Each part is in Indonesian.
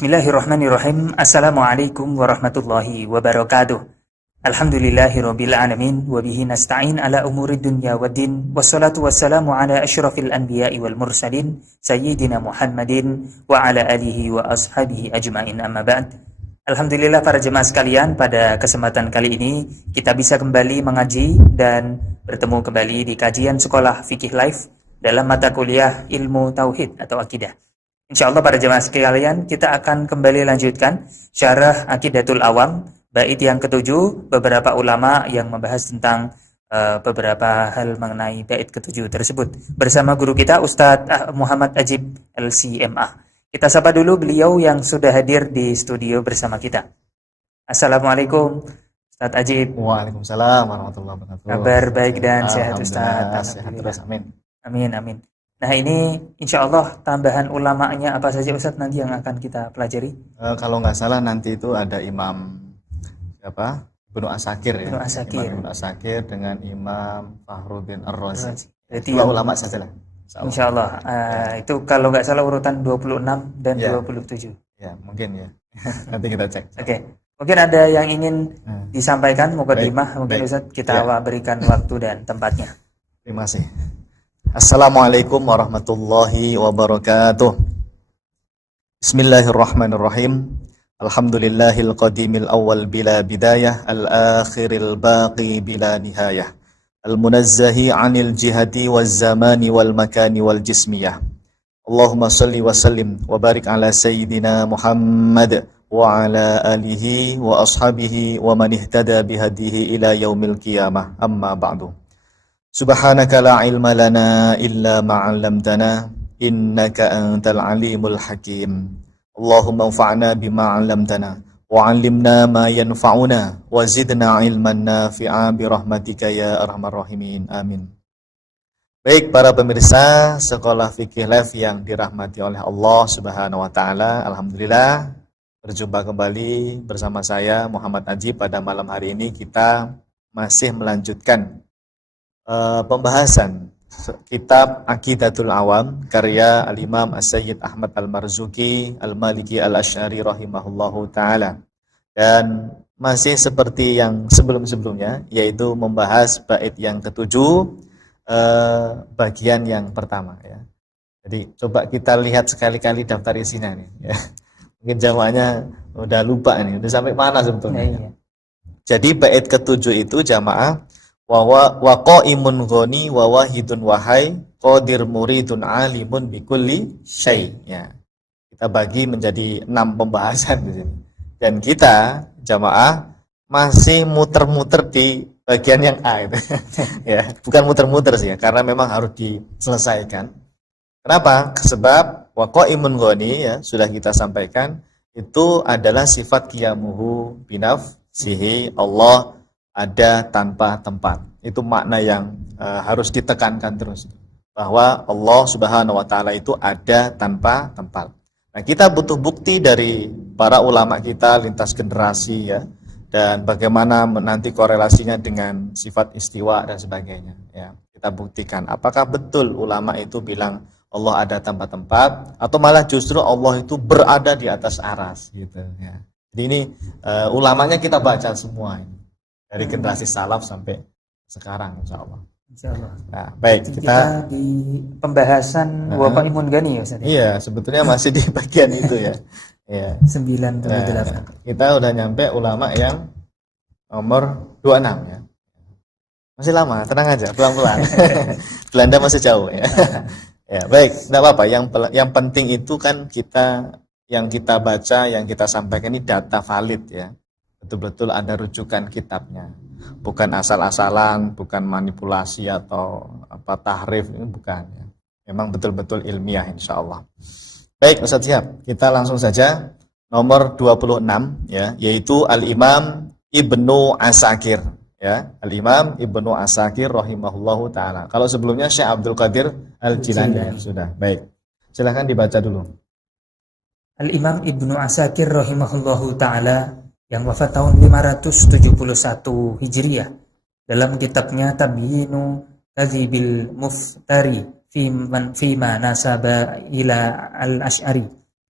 Bismillahirrahmanirrahim. Assalamualaikum warahmatullahi wabarakatuh. Alhamdulillahirabbil alamin wa bihi nasta'in ala umuri dunya waddin. Wassalatu wassalamu ala asyrafil anbiya'i wal mursalin sayyidina Muhammadin wa ala alihi wa ashabihi ajmain, amma ba'd. Alhamdulillah para jemaah sekalian, pada kesempatan kali ini kita bisa kembali mengaji dan bertemu kembali di kajian Sekolah Fikih Live dalam mata kuliah Ilmu Tauhid atau Akidah. InsyaAllah para jemaah sekalian, kita akan kembali lanjutkan syarah Aqidatul Awam, bait yang ketujuh, beberapa ulama yang membahas tentang beberapa hal mengenai bait ketujuh tersebut. Bersama guru kita Ustadz Muhammad Ajib LCMA. Kita sapa dulu beliau yang sudah hadir di studio bersama kita. Assalamualaikum Ustadz Ajib. Waalaikumsalam warahmatullahi wabarakatuh. Kabar baik dan sehat Ustadz? Sehat terus, amin. Amin, amin. Nah, ini insya Allah tambahan ulamanya apa saja Ustadz nanti yang akan kita pelajari? Kalau nggak salah nanti itu ada Imam siapa? Ibnu Asakir ya. Ibnu Asakir dengan Imam Fakhruddin Ar-Razi. Jadi dua ulama saja lah. Insya Allah. Itu kalau nggak salah urutan 26 dan 27. Ya, mungkin ya. Nanti kita cek. Oke. Mungkin ada yang ingin disampaikan, mukadimah mungkin Ustadz kita berikan waktu dan tempatnya. Terima kasih. Assalamualaikum warahmatullahi wabarakatuh. Bismillahirrahmanirrahim. Alhamdulillahil qadimil awal bila bidayah, al-akhiril baqi bila nihayah, al-munazzahi anil jihadi wal zamani wal makani wal jismiyah. Allahumma salli wa sallim wa barik ala sayyidina Muhammad wa ala alihi wa ashabihi wa man ihtada bihadihi ila yaumil qiyamah, amma ba'du. Subhanaka la ilma lana illa ma 'allamtana innaka antal alimul hakim. Allahumma anfa'na bima 'allamtana wa 'allimna ma yanfa'una wa zidna ilman nafi'a bi rahmatika ya arhamar rahimin. Amin. Baik para pemirsa Sekolah Fikih Live yang dirahmati oleh Allah Subhanahu wa taala, alhamdulillah berjumpa kembali bersama saya Muhammad Ajib. Pada malam hari ini kita masih melanjutkan pembahasan kitab Aqidatul Awam karya Al-Imam As-Sayyid Ahmad Al-Marzuki Al-Maliki Al-Asy'ari rahimahullahu ta'ala. Dan masih seperti yang sebelum-sebelumnya, yaitu membahas bait yang ketujuh, bagian yang pertama ya. Jadi coba kita lihat sekali-kali daftar isinya nih ya. Mungkin jamaahnya udah lupa nih, udah sampai mana sebetulnya ya. Jadi bait ketujuh itu jamaah wa qaimun ghani wa wahidun wahai qadir muridun alimun bikulli syai. Ya. Kita bagi menjadi 6 pembahasan di sini. Dan kita jamaah masih muter-muter di bagian yang A itu. Ya, bukan muter-muter sih ya, karena memang harus diselesaikan. Kenapa? Sebab wa qaimun ghani ya, sudah kita sampaikan, itu adalah sifat qiyamuhu binafsihi, Allah ada tanpa tempat. Itu makna yang harus ditekankan terus, bahwa Allah Subhanahu wa taala itu ada tanpa tempat. Nah, kita butuh bukti dari para ulama kita lintas generasi ya, dan bagaimana nanti korelasinya dengan sifat istiwa dan sebagainya ya. Kita buktikan apakah betul ulama itu bilang Allah ada tanpa tempat, atau malah justru Allah itu berada di atas aras gitu ya. Jadi ini ulamanya kita baca semua ini, dari generasi salaf sampai sekarang insyaallah. Insyaallah. Nah, baik, kita di pembahasan wa qaimun ghani ya Ustaz. Iya, sebetulnya masih di bagian itu ya. Iya. 9 sampai 8. Kita udah nyampe ulama yang nomor 26 ya. Masih lama, tenang aja, pelan-pelan. Belanda masih jauh ya. Ya, baik, enggak apa-apa. Yang penting itu kan yang kita baca, yang kita sampaikan ini data valid ya. Betul-betul ada rujukan kitabnya, bukan asal-asalan, bukan manipulasi atau tahrif, ini bukan ya. Memang betul-betul ilmiah insyaallah. Baik Ustaz, siap, kita langsung saja nomor 26 ya, yaitu Al-Imam Ibnu Asakir ya, Al-Imam Ibnu Asakir rahimahullahu taala. Kalau sebelumnya Syekh Abdul Qadir Al-Jilani sudah. Baik, silakan dibaca dulu. Al-Imam Ibnu Asakir rahimahullahu taala yang wafat tahun 571 Hijriah, dalam kitabnya Tabyinu Kadzibil Muftari fi ma nasaba ila al-Asy'ari,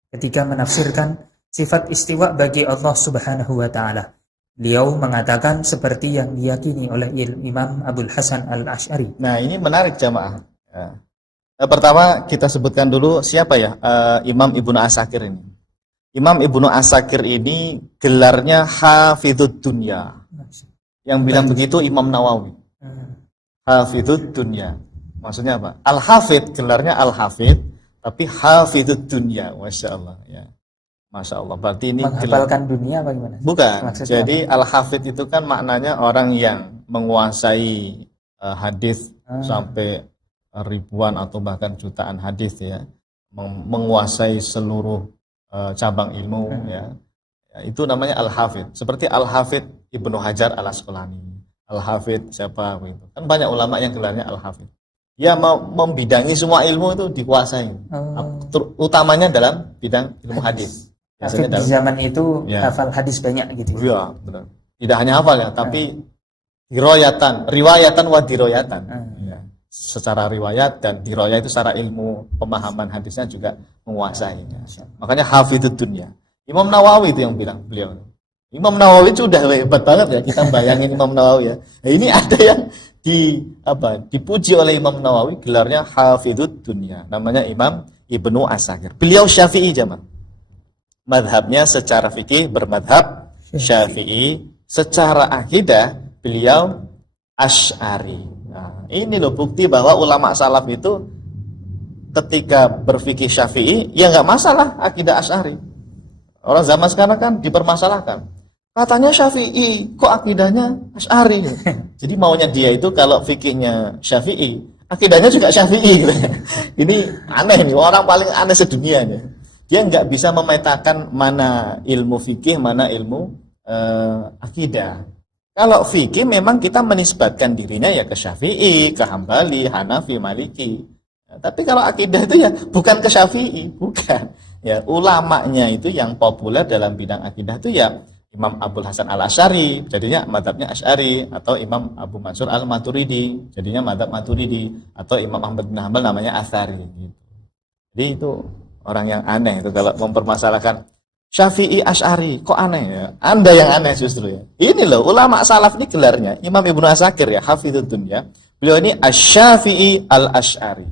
ketika menafsirkan sifat istiwa bagi Allah Subhanahu wa taala. Beliau mengatakan seperti yang diyakini oleh Imam Abul Hasan Al-Asy'ari. Nah, ini menarik jamaah. Ya. Pertama kita sebutkan dulu siapa ya Imam Ibnu Asakir ini. Imam Ibnu Asakir ini gelarnya Hafidhud Dunya. Yang bilang begitu Imam Nawawi. Hafidhud Dunya. Maksudnya apa? Al-Hafidh, gelarnya Al-Hafidh, tapi Hafidhud Dunya. Masya Allah. Ya. Masya Allah. Berarti ini menghafalkan dunia apa gimana? Bukan. Maksudnya jadi Al-Hafidh itu kan maknanya orang yang menguasai hadis sampai ribuan atau bahkan jutaan hadis ya. Menguasai seluruh cabang ilmu ya. Itu namanya Al-Hafidh. Seperti Al-Hafidh Ibnu Hajar Al-Asqalani. Al-Hafidh siapa gitu. Kan banyak ulama yang gelarnya Al-Hafidh. Ya membidangi semua ilmu itu dikuasai. Utamanya dalam bidang ilmu hadis. Hafidh di zaman itu hafal hadis banyak gitu. Iya, benar. Tidak hanya hafal ya, tapi riwayatan wa diroyatan. Ya. Secara riwayat dan diroyat itu secara ilmu pemahaman hadisnya juga menguasai. Ya. Makanya hafidhud dunya. Imam Nawawi itu yang bilang beliau. Imam Nawawi itu udah hebat banget ya, kita bayangin Imam Nawawi ya. Nah, ini ada yang dipuji oleh Imam Nawawi, gelarnya hafidhud dunya. Namanya Imam Ibnu Asakir. Beliau Syafi'i jamaah. Madhabnya secara fikih bermadhab Syafi'i, secara akidah beliau Asy'ari. Nah, ini loh bukti bahwa ulama salaf itu ketika berfikih Syafi'i ya nggak masalah akidah Asy'ari. Orang zaman sekarang kan dipermasalahkan. Katanya Syafi'i, kok akidahnya Asy'ari? Jadi maunya dia itu kalau fikihnya Syafi'i, akidahnya juga Syafi'i. Ini aneh nih, orang paling aneh sedunia nih. Dia nggak bisa memetakan mana ilmu fikih, mana ilmu akidah. Kalau fikih memang kita menisbatkan dirinya ya ke Syafi'i, ke Hambali, Hanafi, Maliki. Tapi kalau akidah itu ya bukan ke Syafi'i, bukan. Ya ulamanya itu yang populer dalam bidang akidah itu ya Imam Abul Hasan Al-Asy'ari, jadinya madhabnya Asy'ari, atau Imam Abu Mansur Al-Maturidi, jadinya madhab Maturidi, atau Imam Ahmad bin Hanbal namanya Asy'ari. Gitu. Jadi itu orang yang aneh itu kalau mempermasalahkan Syafi'i Asy'ari, kok aneh ya? Anda yang aneh justru ya. Ini loh ulama salaf ini gelarnya Imam Ibnu Asakir ya, Hafidhud Dunya. Beliau ini Asy-Syafi'i Al-Asy'ari.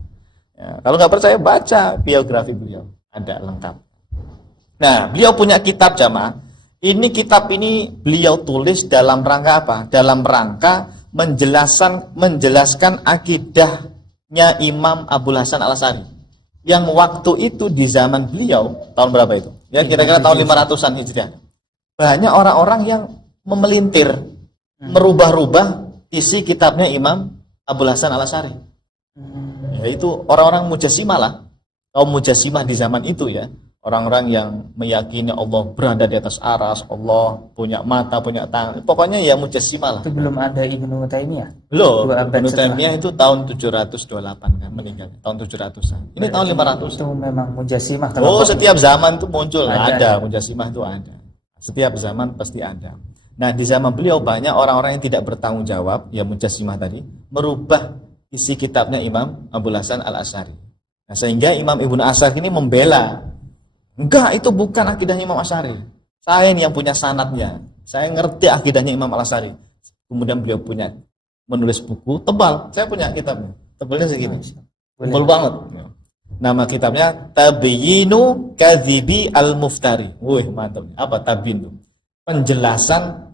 Ya, kalau nggak percaya baca biografi beliau, ada lengkap. Nah, beliau punya kitab jamaah. Ini kitab ini beliau tulis dalam rangka apa? Dalam rangka menjelaskan akidahnya Imam Abul Hasan Al-Asy'ari. Yang waktu itu di zaman beliau, tahun berapa itu? Ya kira-kira tahun 500-an Hijriah. Banyak orang-orang yang memelintir, merubah-rubah isi kitabnya Imam Abul Hasan Al-Asy'ari. Yaitu orang-orang Mujassimah lah. Kaum Mujassimah di zaman itu ya. Orang-orang yang meyakini Allah berada di atas aras, Allah punya mata, punya tangan. Pokoknya ya Mujassimah lah. Itu belum ada Ibnu Taimiyah. Belum. Ibnu Taimiyah itu tahun 728 kan meninggal. Tahun 700-an. Ini tahun 500. Itu memang Mujassimah. Oh, setiap zaman itu muncul. Ada Mujassimah itu ada. Setiap zaman pasti ada. Nah, di zaman beliau banyak orang-orang yang tidak bertanggung jawab, ya Mujassimah tadi, merubah isi kitabnya Imam Abul Hasan Al-Asy'ari. Nah, sehingga Imam Ibnu Asakir ini membela. Enggak, itu bukan akidahnya Imam Asy'ari. Saya ini yang punya sanadnya. Saya ngerti akidahnya Imam Al-Asy'ari. Kemudian beliau punya menulis buku tebal. Saya punya kitabnya. Tebalnya segini. Tebal banget. Nama kitabnya Tabyinu Kadhibi Al-Muftari. Wih, mantap. Apa tabyin itu? Penjelasan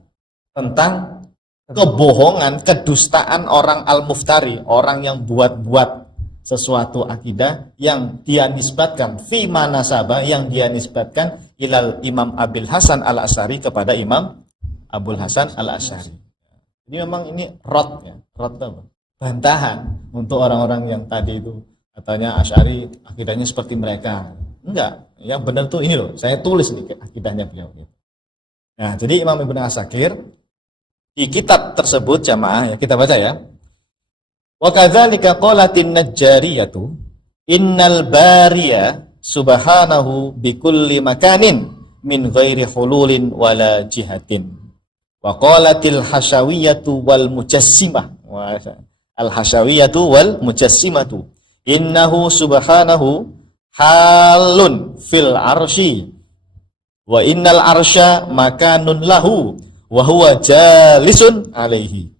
tentang kebohongan, kedustaan orang Al-Muftari, orang yang buat-buat sesuatu akidah yang dia nisbatkan fi manasabah, yang dia nisbatkan ilal Imam Abul Hasan Al-Asy'ari kepada Imam Abul Hasan Al-Asy'ari. Ini memang ini rot ya, rot apa? Bantahan untuk orang-orang yang tadi itu katanya Asy'ari akidahnya seperti mereka. Enggak, yang benar tuh ini loh, saya tulis nih akidahnya beliau. Nah, jadi Imam Ibnu Asakir di kitab tersebut jamaah ya, kita baca ya. Wa kadzalika qalatin najjariyatu innal bariya subhanahu bikulli makanin min ghairi hululin wala jihatin. Wa qalatil hasyawiyatu wal mujassimah. Al hasyawiyatu wal mujassimatu innahu subhanahu halun fil arsy wa innal arsya makanun lahu wa huwa jalisun alaihi.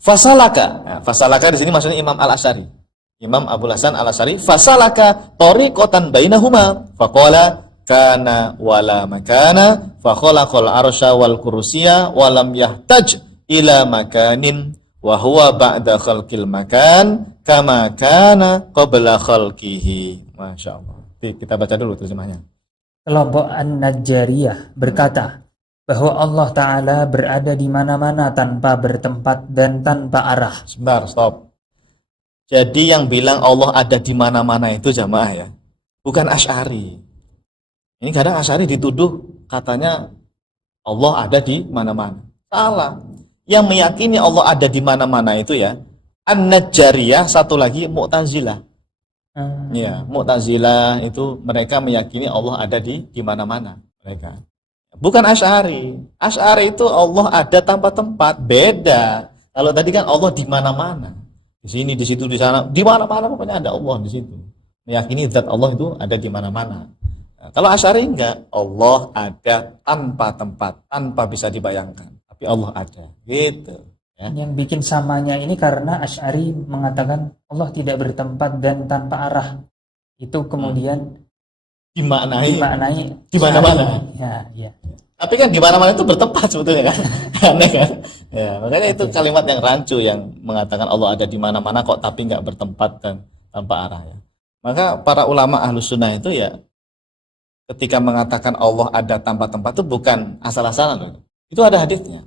Fasalaka. Nah, fasalaka di sini maksudnya Imam Al-Asy'ari. Imam Abul Hasan Al-Asy'ari, fasalaka tariqatan bainahuma faqala kana wala makana fa khalaqal arsya wal kursiyya wa lam yahtaj ila makanin wa huwa ba'da khalqil makan kama kana qabla khalqihi. Masyaallah. Kita baca dulu terjemahnya. Kelompok An-Najjariyah berkata bahwa Allah Ta'ala berada di mana-mana tanpa bertempat dan tanpa arah. Sebentar, stop. Jadi yang bilang Allah ada di mana-mana itu jamaah ya, bukan Asy'ari. Ini kadang Asy'ari dituduh katanya Allah ada di mana-mana. Salah. Yang meyakini Allah ada di mana-mana itu ya An-Najjariyah, satu lagi Mu'tazilah. Ya, Mu'tazilah itu mereka meyakini Allah ada di mana-mana mereka. Bukan Asy'ari. Asy'ari itu Allah ada tanpa tempat, beda. Kalau tadi kan Allah di mana-mana. Di sini, di situ, di sana, di mana-mana pokoknya ada Allah di situ. Meyakini zat Allah itu ada di mana-mana. Nah, kalau Asy'ari enggak, Allah ada tanpa tempat, tanpa bisa dibayangkan. Tapi Allah ada, gitu. Ya. Yang bikin samanya ini karena Asy'ari mengatakan Allah tidak bertempat dan tanpa arah. Itu kemudian dimaknai di mana-mana. Ya. Tapi kan di mana-mana itu bertempat sebetulnya kan. Aneh kan? Ya, makanya itu kalimat yang rancu yang mengatakan Allah ada di mana-mana kok tapi enggak bertempat dan tanpa arah ya. Maka para ulama Ahlus Sunnah itu ya ketika mengatakan Allah ada tanpa tempat itu bukan asal-asalan loh. Itu ada hadisnya.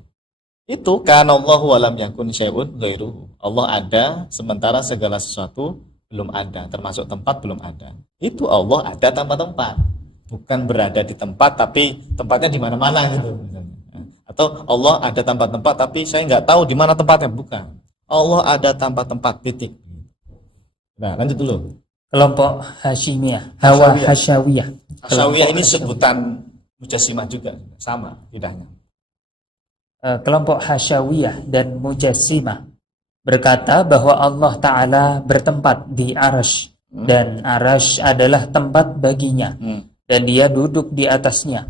Itu kana Allahu wa lam yakun syai'un ghairuhu. Allah ada sementara segala sesuatu belum ada, termasuk tempat belum ada. Itu Allah ada tanpa tempat. Bukan berada di tempat tapi tempatnya di mana-mana gitu misalnya. Atau Allah ada tanpa tempat tapi saya nggak tahu di mana tempatnya, bukan. Allah ada tanpa tempat, titik. Nah, lanjut dulu. Kelompok Hasyimiyah, Hawa Hasyawiyah. Hasyawiyah ini sebutan Mujassimah juga, sama tidaknya. Kelompok Hasyawiyah dan Mujassimah berkata bahwa Allah Ta'ala bertempat di Arsy dan Arsy adalah tempat baginya dan dia duduk di atasnya.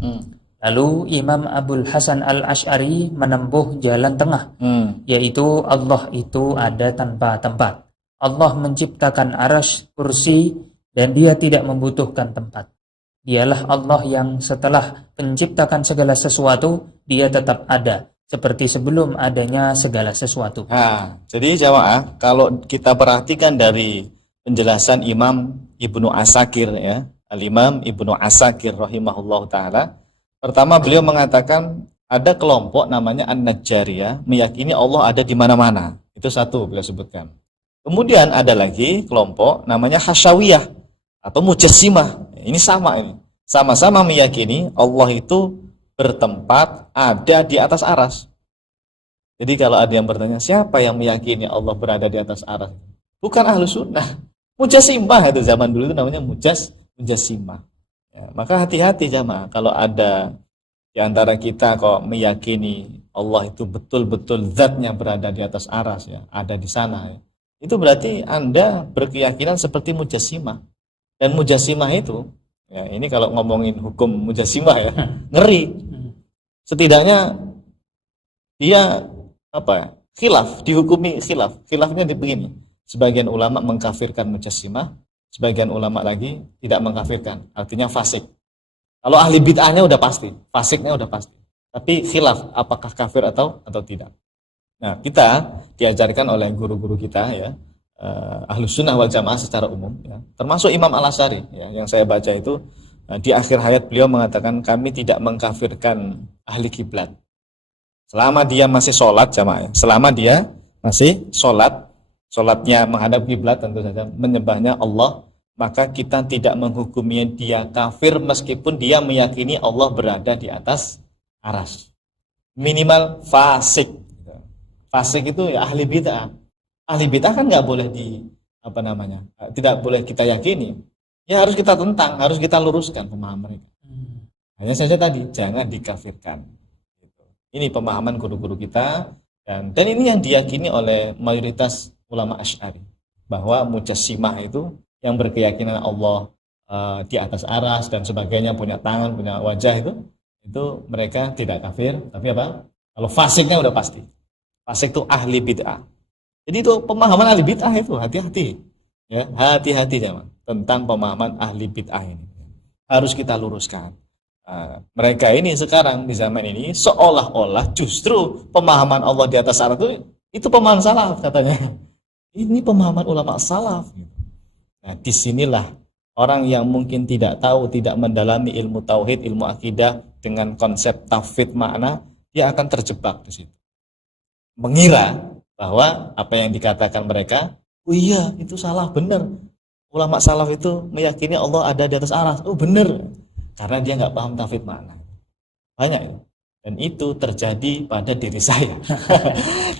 Lalu Imam Abul Hasan Al-Asy'ari menempuh jalan tengah, yaitu Allah itu ada tanpa tempat. Allah menciptakan Arsy, kursi, dan dia tidak membutuhkan tempat. Dialah Allah yang setelah menciptakan segala sesuatu, dia tetap ada seperti sebelum adanya segala sesuatu. Nah, jadi jamaah, kalau kita perhatikan dari penjelasan Imam Ibnu Asakir ya, Al-Imam Ibnu Asakir rahimahullah ta'ala, pertama beliau mengatakan ada kelompok namanya An-Najjariyah meyakini Allah ada di mana-mana. Itu satu beliau sebutkan. Kemudian ada lagi kelompok namanya Hasyawiyah atau Mujassimah. Ini sama ini. Sama-sama meyakini Allah itu bertempat ada di atas aras. Jadi kalau ada yang bertanya, siapa yang meyakini Allah berada di atas aras? Bukan Ahlus Sunnah. Mujassimah itu zaman dulu itu namanya Mujassimah. Ya, maka hati-hati jamaah kalau ada di antara kita kok meyakini Allah itu betul-betul zatnya berada di atas aras ya, ada di sana ya. Itu berarti Anda berkeyakinan seperti Mujassimah. Dan Mujassimah itu ya, ini kalau ngomongin hukum Mujassimah ya, ngeri. Setidaknya dia khilaf, dihukumi khilaf. Khilafnya begini. Sebagian ulama mengkafirkan Mujassimah, sebagian ulama lagi tidak mengkafirkan, artinya fasik. Kalau ahli bid'ahnya udah pasti, fasiknya udah pasti. Tapi khilaf apakah kafir atau tidak. Nah, kita diajarkan oleh guru-guru kita ya, Ahlus Sunnah wal Jamaah secara umum ya, termasuk Imam Al-Asy'ari ya, yang saya baca itu di akhir hayat beliau mengatakan kami tidak mengkafirkan ahli kiblat selama dia masih sholat jamaah, selama dia masih sholatnya menghadap kiblat tentu saja menyembahnya Allah, maka kita tidak menghukumi dia kafir meskipun dia meyakini Allah berada di atas aras. Minimal fasik. Fasik itu ya ahli bid'ah. Ahli bid'ah kan nggak boleh tidak boleh kita yakini. Ya harus kita tentang, harus kita luruskan pemahaman mereka. Hanya saja tadi jangan dikafirkan. Ini pemahaman guru-guru kita dan ini yang diyakini oleh mayoritas ulama Asy'ari bahwa Mujassimah itu yang berkeyakinan Allah di atas aras dan sebagainya, punya tangan, punya wajah, itu mereka tidak kafir. Tapi apa? Kalau fasiknya udah pasti. Fasik itu ahli bid'ah. Jadi itu pemahaman ahli bid'ah itu hati-hati. Ya, hati-hati teman tentang pemahaman ahli bid'ah ini. Harus kita luruskan. Mereka ini sekarang di zaman ini seolah-olah justru pemahaman Allah di atas aras itu pemahaman salaf katanya. Ini pemahaman ulama salaf. Nah, disinilah orang yang mungkin tidak tahu, tidak mendalami ilmu tauhid, ilmu akidah dengan konsep tafwid makna, dia akan terjebak di situ. Mengira bahwa apa yang dikatakan mereka, oh iya itu salah, benar. Ulama salaf itu meyakini Allah ada di atas aras. Oh benar. Karena dia nggak paham tafwid makna. Banyak itu. Dan itu terjadi pada diri saya.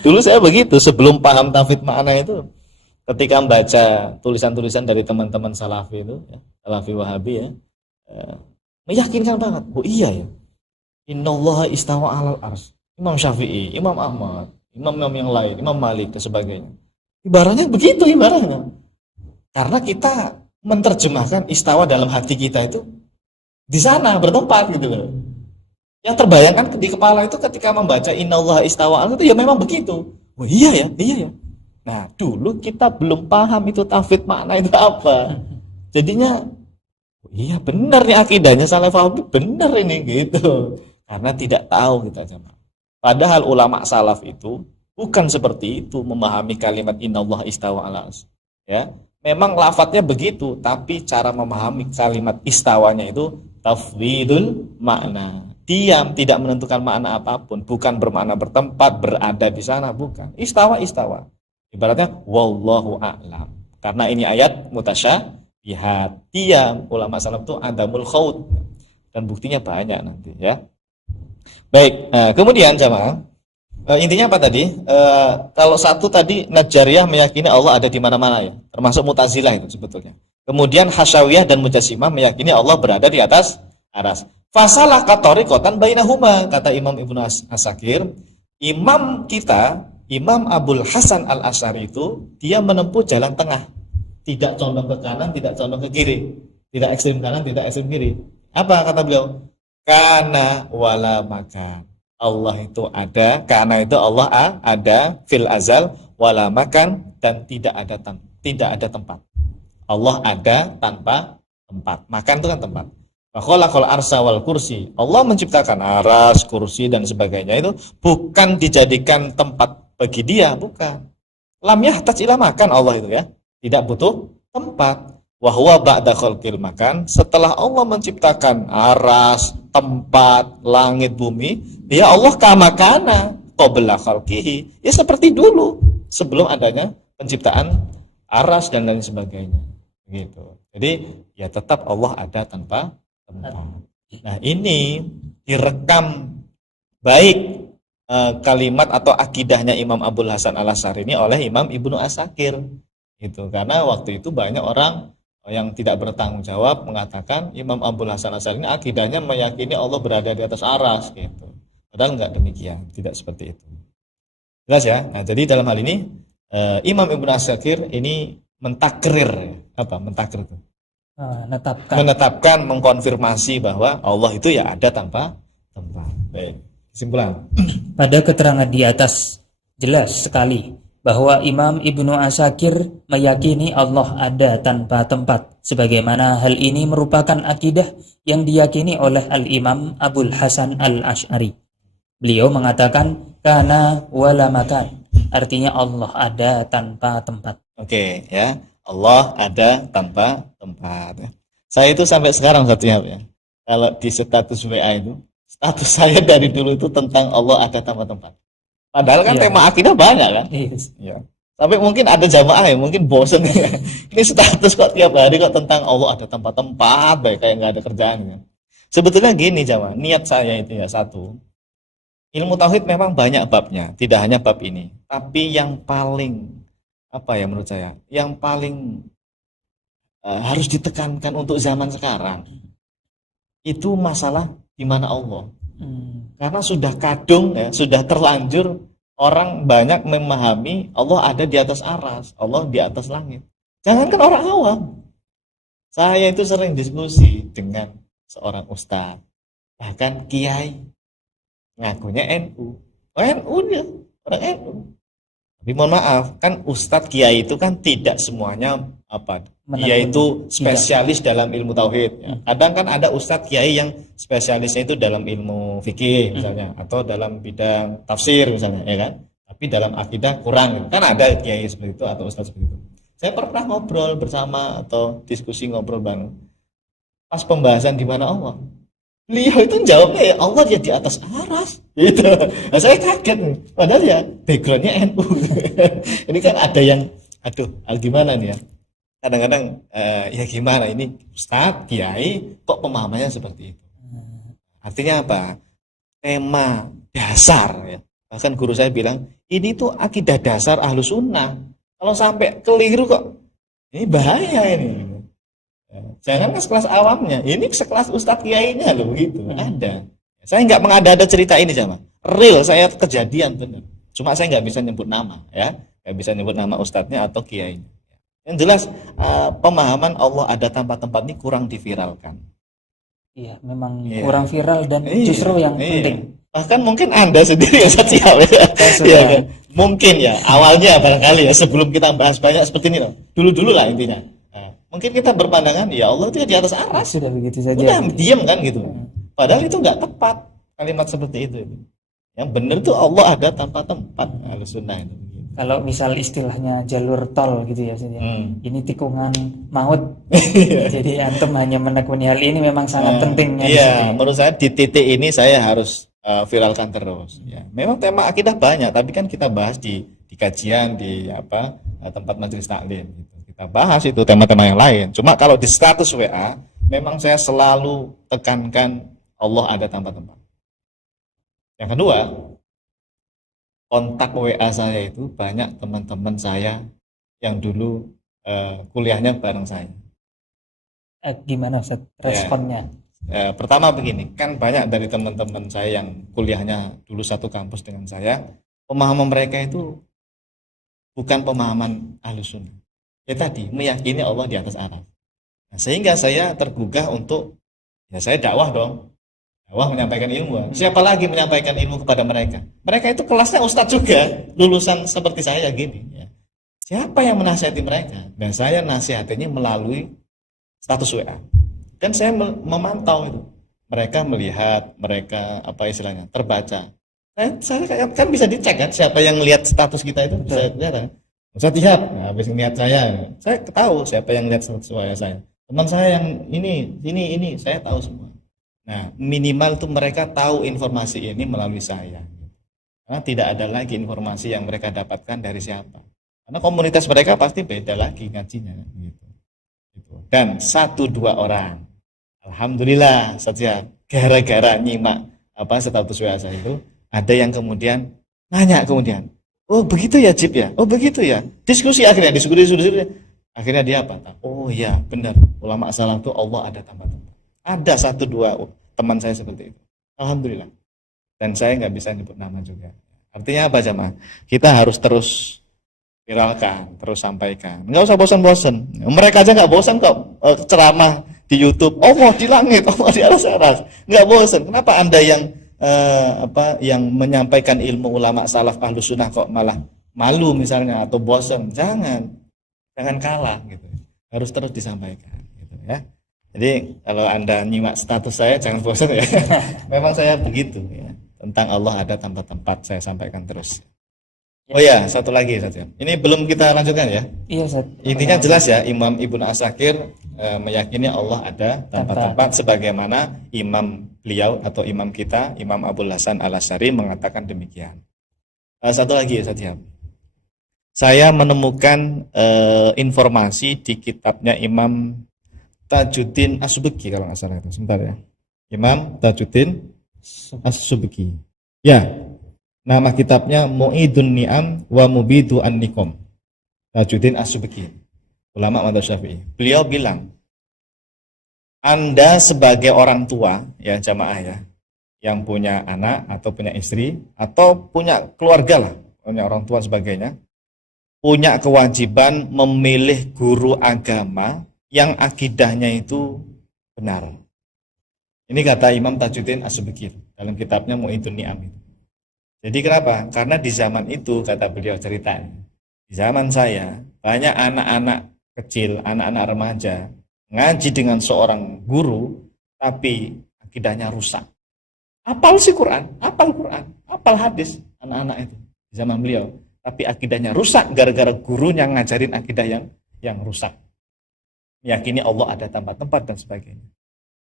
Dulu saya begitu, sebelum paham tafwid makna itu, ketika membaca tulisan-tulisan dari teman-teman salafi itu, ya, salafi wahabi ya, meyakinkan banget. Oh iya ya, innallaha istawa alal ars. Imam Syafi'i, Imam Ahmad, imam-imam yang lain, Imam Malik dan sebagainya. Ibaratnya begitu ibaratnya. Karena kita menerjemahkan istawa dalam hati kita itu di sana bertempat gitu loh. Yang terbayangkan di kepala itu ketika membaca innallaha istawa alal itu ya memang begitu. Oh iya ya, iya ya. Nah, dulu kita belum paham itu tafwid makna itu apa. Jadinya oh iya benar nih akidahnya salaf benar ini gitu. Karena tidak tahu kita jemaah. Padahal ulama salaf itu bukan seperti itu memahami kalimat innallaha istawa alal ars. Ya, memang lafadznya begitu, tapi cara memahami kalimat istawanya itu tafwidul makna. Diam, tidak menentukan makna apapun, bukan bermakna bertempat, berada di sana, bukan. Istawa. Ibaratnya wallahu a'lam. Karena ini ayat mutasyabihat. Diam, ulama salaf itu adamul khaut. Dan buktinya banyak nanti ya. Baik, kemudian jamaah, intinya apa tadi? Kalau satu tadi Najjariyah meyakini Allah ada di mana-mana ya, termasuk Mu'tazilah itu sebetulnya. Kemudian Hasyawiyah dan Mujassimah meyakini Allah berada di atas aras. Fasalah katorikotan bainahuma, kata Imam Ibnu Asakir. Imam kita, Imam Abul Hasan Al-Asy'ari itu dia menempuh jalan tengah, tidak condong ke kanan, tidak condong ke kiri, tidak ekstrem kanan, tidak ekstrem kiri. Apa kata beliau? Kana wala makan. Allah itu ada, karena itu Allah ada fil azal wala makan, dan tidak ada tempat. Allah ada tanpa tempat. Makan itu kan tempat. Khalaqal arsa wal kursi. Allah menciptakan aras, kursi dan sebagainya itu bukan dijadikan tempat bagi dia, bukan. Lam yahtaj ila makan Allah itu ya. Tidak butuh tempat. Wa huwa ba'da khalqil makan, setelah Allah menciptakan aras, tempat, langit, bumi, ya Allah kama kana qabla khalqihi. Ya seperti dulu sebelum adanya penciptaan aras dan lain sebagainya. Gitu. Jadi ya tetap Allah ada tanpa tempat. Nah, ini direkam baik kalimat atau akidahnya Imam Abul Hasan Al-Asy'ari ini oleh Imam Ibnu Asakir. Gitu. Karena waktu itu banyak orang yang tidak bertanggung jawab mengatakan Imam Abul Hasan Al-Asy'ari ini akidahnya meyakini Allah berada di atas aras gitu. Padahal enggak demikian, tidak seperti itu. Jelas ya? Nah, jadi dalam hal ini Imam Ibnu Asakir ini mentakrir apa? Mentakrir itu. Menetapkan, mengkonfirmasi bahwa Allah itu ya ada tanpa tempat. Baik, kesimpulan. Pada keterangan di atas jelas sekali bahwa Imam Ibnu Asakir meyakini Allah ada tanpa tempat, sebagaimana hal ini merupakan akidah yang diyakini oleh Al-Imam Abul Hasan Al-Asy'ari. Beliau mengatakan kana wala makan, artinya Allah ada tanpa tempat. Oke, ya. Allah ada tanpa tempat. Saya itu sampai sekarang satunya ya. Kalau di status WA itu, status saya dari dulu itu tentang Allah ada tanpa tempat. Padahal kan tema akidah banyak kan. Ya. Sampai mungkin ada jamaah ya, mungkin bosen ya. Ini status kok tiap hari kok tentang Allah ada tanpa tempat, baik kayak nggak ada kerjaan ya. Sebetulnya gini jamaah, niat saya itu ya satu. Ilmu tauhid memang banyak babnya, tidak hanya bab ini. Tapi yang paling apa ya menurut saya, yang paling harus ditekankan untuk zaman sekarang itu masalah di mana Allah. Karena sudah kadung ya, sudah terlanjur orang banyak memahami Allah ada di atas aras, Allah di atas langit. Jangankan orang awam, Saya itu sering diskusi dengan seorang ustadz, bahkan kiai, ngakunya NU. NU dia, orang NU. Tapi mohon maaf, kan ustadz kiai itu kan tidak semuanya apa, dia itu spesialis dalam ilmu tauhid. Ya. Kadang kan ada ustadz kiai yang spesialisnya itu dalam ilmu fikih misalnya, atau dalam bidang tafsir misalnya, ya kan. Tapi dalam akidah kurang. Kan ada kiai seperti itu atau ustadz seperti itu. Saya pernah ngobrol bersama atau diskusi ngobrol bareng. Pas pembahasan di mana Allah, beliau itu jawabnya ya Allah ya di atas aras gitu. Nah, saya kaget padahal ya backgroundnya NU. Ini kan ada yang aduh gimana nih ya, kadang-kadang ya gimana ini Ustadz Kiai kok pemahamannya seperti itu. Artinya apa, tema dasar ya, bahkan guru saya bilang ini tuh akidah dasar Ahlus Sunnah, kalau sampai keliru kok ini bahaya ini. Jangan sekelas awamnya, ini sekelas Ustadz Kiainya loh gitu. Ada. Saya nggak mengada-ada cerita ini sama. Real, saya kejadian benar. Cuma saya nggak bisa nyebut nama, ya, nggak bisa nyebut nama Ustadznya atau Kiainya. Yang jelas pemahaman Allah ada tanpa tempat ini kurang diviralkan. Iya, memang kurang viral dan justru yang penting. Bahkan mungkin Anda sendiri ya Ustadz ya, kan? Mungkin ya awalnya barangkali ya sebelum kita bahas banyak seperti ini loh. Dulu-dulu lah intinya. Mungkin kita berpandangan ya Allah itu di atas aras. Sudah begitu saja. Udah diam kan gitu. Padahal itu nggak tepat kalimat seperti itu. Yang benar tuh Allah ada tanpa tempat. Ahlus Sunnah itu. Kalau misal istilahnya jalur tol gitu ya, ini tikungan maut. Jadi antum hanya menekuni hal ini memang sangat penting. Iya, menurut saya di titik ini saya harus viralkan terus. Ya, memang tema akidah banyak, tapi kan kita bahas di kajian di tempat majelis taklim. Gitu. Kita bahas itu tema-tema yang lain. Cuma kalau di status WA, memang saya selalu tekankan Allah ada tanpa tempat. Yang kedua, kontak WA saya itu banyak teman-teman saya yang dulu kuliahnya bareng saya. Gimana Ustaz responnya? Pertama begini, kan banyak dari teman-teman saya yang kuliahnya dulu satu kampus dengan saya, pemahaman mereka itu bukan pemahaman Ahlus Sunnah. Ya tadi, meyakini Allah di atas aras. Nah, sehingga saya tergugah untuk, ya saya dakwah dong. Dakwah menyampaikan ilmu. Siapa lagi menyampaikan ilmu kepada mereka? Mereka itu kelasnya ustadz juga, lulusan seperti saya gini. Ya. Siapa yang menasihati mereka? Dan saya nasihatinya melalui status WA. Dan saya memantau itu. Mereka melihat, mereka terbaca. Saya kan bisa dicek kan siapa yang lihat status kita itu bisa lihat. Ustaz lihat, habis lihat saya tahu siapa yang lihat status saya. Teman saya yang ini saya tahu semua. Nah, minimal tuh mereka tahu informasi ini melalui saya. Karena tidak ada lagi informasi yang mereka dapatkan dari siapa. Karena komunitas mereka pasti beda lagi ngajinya gitu. Dan 1-2 orang, alhamdulillah saja gara-gara nyimak status WA saya itu, ada yang kemudian nanya kemudian, oh begitu ya Jib ya, oh begitu ya. Diskusi akhirnya. Akhirnya dia apa? Oh iya benar, ulama salaf itu Allah ada tanpa tempat. Ada 1-2 teman saya seperti itu. Alhamdulillah. Dan saya nggak bisa nyebut nama juga. Artinya apa jamaah? Kita harus terus viralkan, terus sampaikan. Nggak usah bosan-bosan. Mereka aja nggak bosan kok ceramah di YouTube. Allah di langit, Allah di aras. Nggak bosan. Kenapa Anda yang menyampaikan ilmu ulama salaf Ahlus Sunnah kok malah malu misalnya atau bosan? Jangan kalah gitu. Harus terus disampaikan gitu ya. Jadi kalau Anda nyimak status saya jangan bosan ya. Memang saya begitu ya. Tentang Allah ada tanpa tempat saya sampaikan terus. Oh ya, satu lagi saja. Ini belum kita lanjutkan ya. Iya, Ustaz. Intinya jelas ya, Imam Ibnu Asakir meyakini Allah ada tanpa tempat sebagaimana imam beliau atau imam kita, Imam Abul Hasan Al-Asy'ari mengatakan demikian. Satu lagi saja. Saya menemukan informasi di kitabnya Imam Tajuddin As-Subki kalau nggak salah itu. Sebentar ya. Imam Tajuddin As-Subki. Ya. Nama kitabnya Mu'idun Ni'am wa Mubidu An-Niqam. Tajuddin As-Subki. Ulama mazhab Syafi'i. Beliau bilang, Anda sebagai orang tua ya jamaah ya, yang punya anak atau punya istri atau punya keluarga lah, punya orang tua sebagainya, punya kewajiban memilih guru agama yang akidahnya itu benar. Ini kata Imam Tajuddin As-Subki dalam kitabnya Mu'idun Ni'am. Jadi kenapa? Karena di zaman itu, kata beliau ceritanya, di zaman saya banyak anak-anak kecil, anak-anak remaja ngaji dengan seorang guru, tapi akidahnya rusak. Hafal sih Quran, hafal hadis anak-anak itu di zaman beliau, tapi akidahnya rusak gara-gara gurunya ngajarin akidah yang rusak. Meyakini Allah ada tempat-tempat dan sebagainya.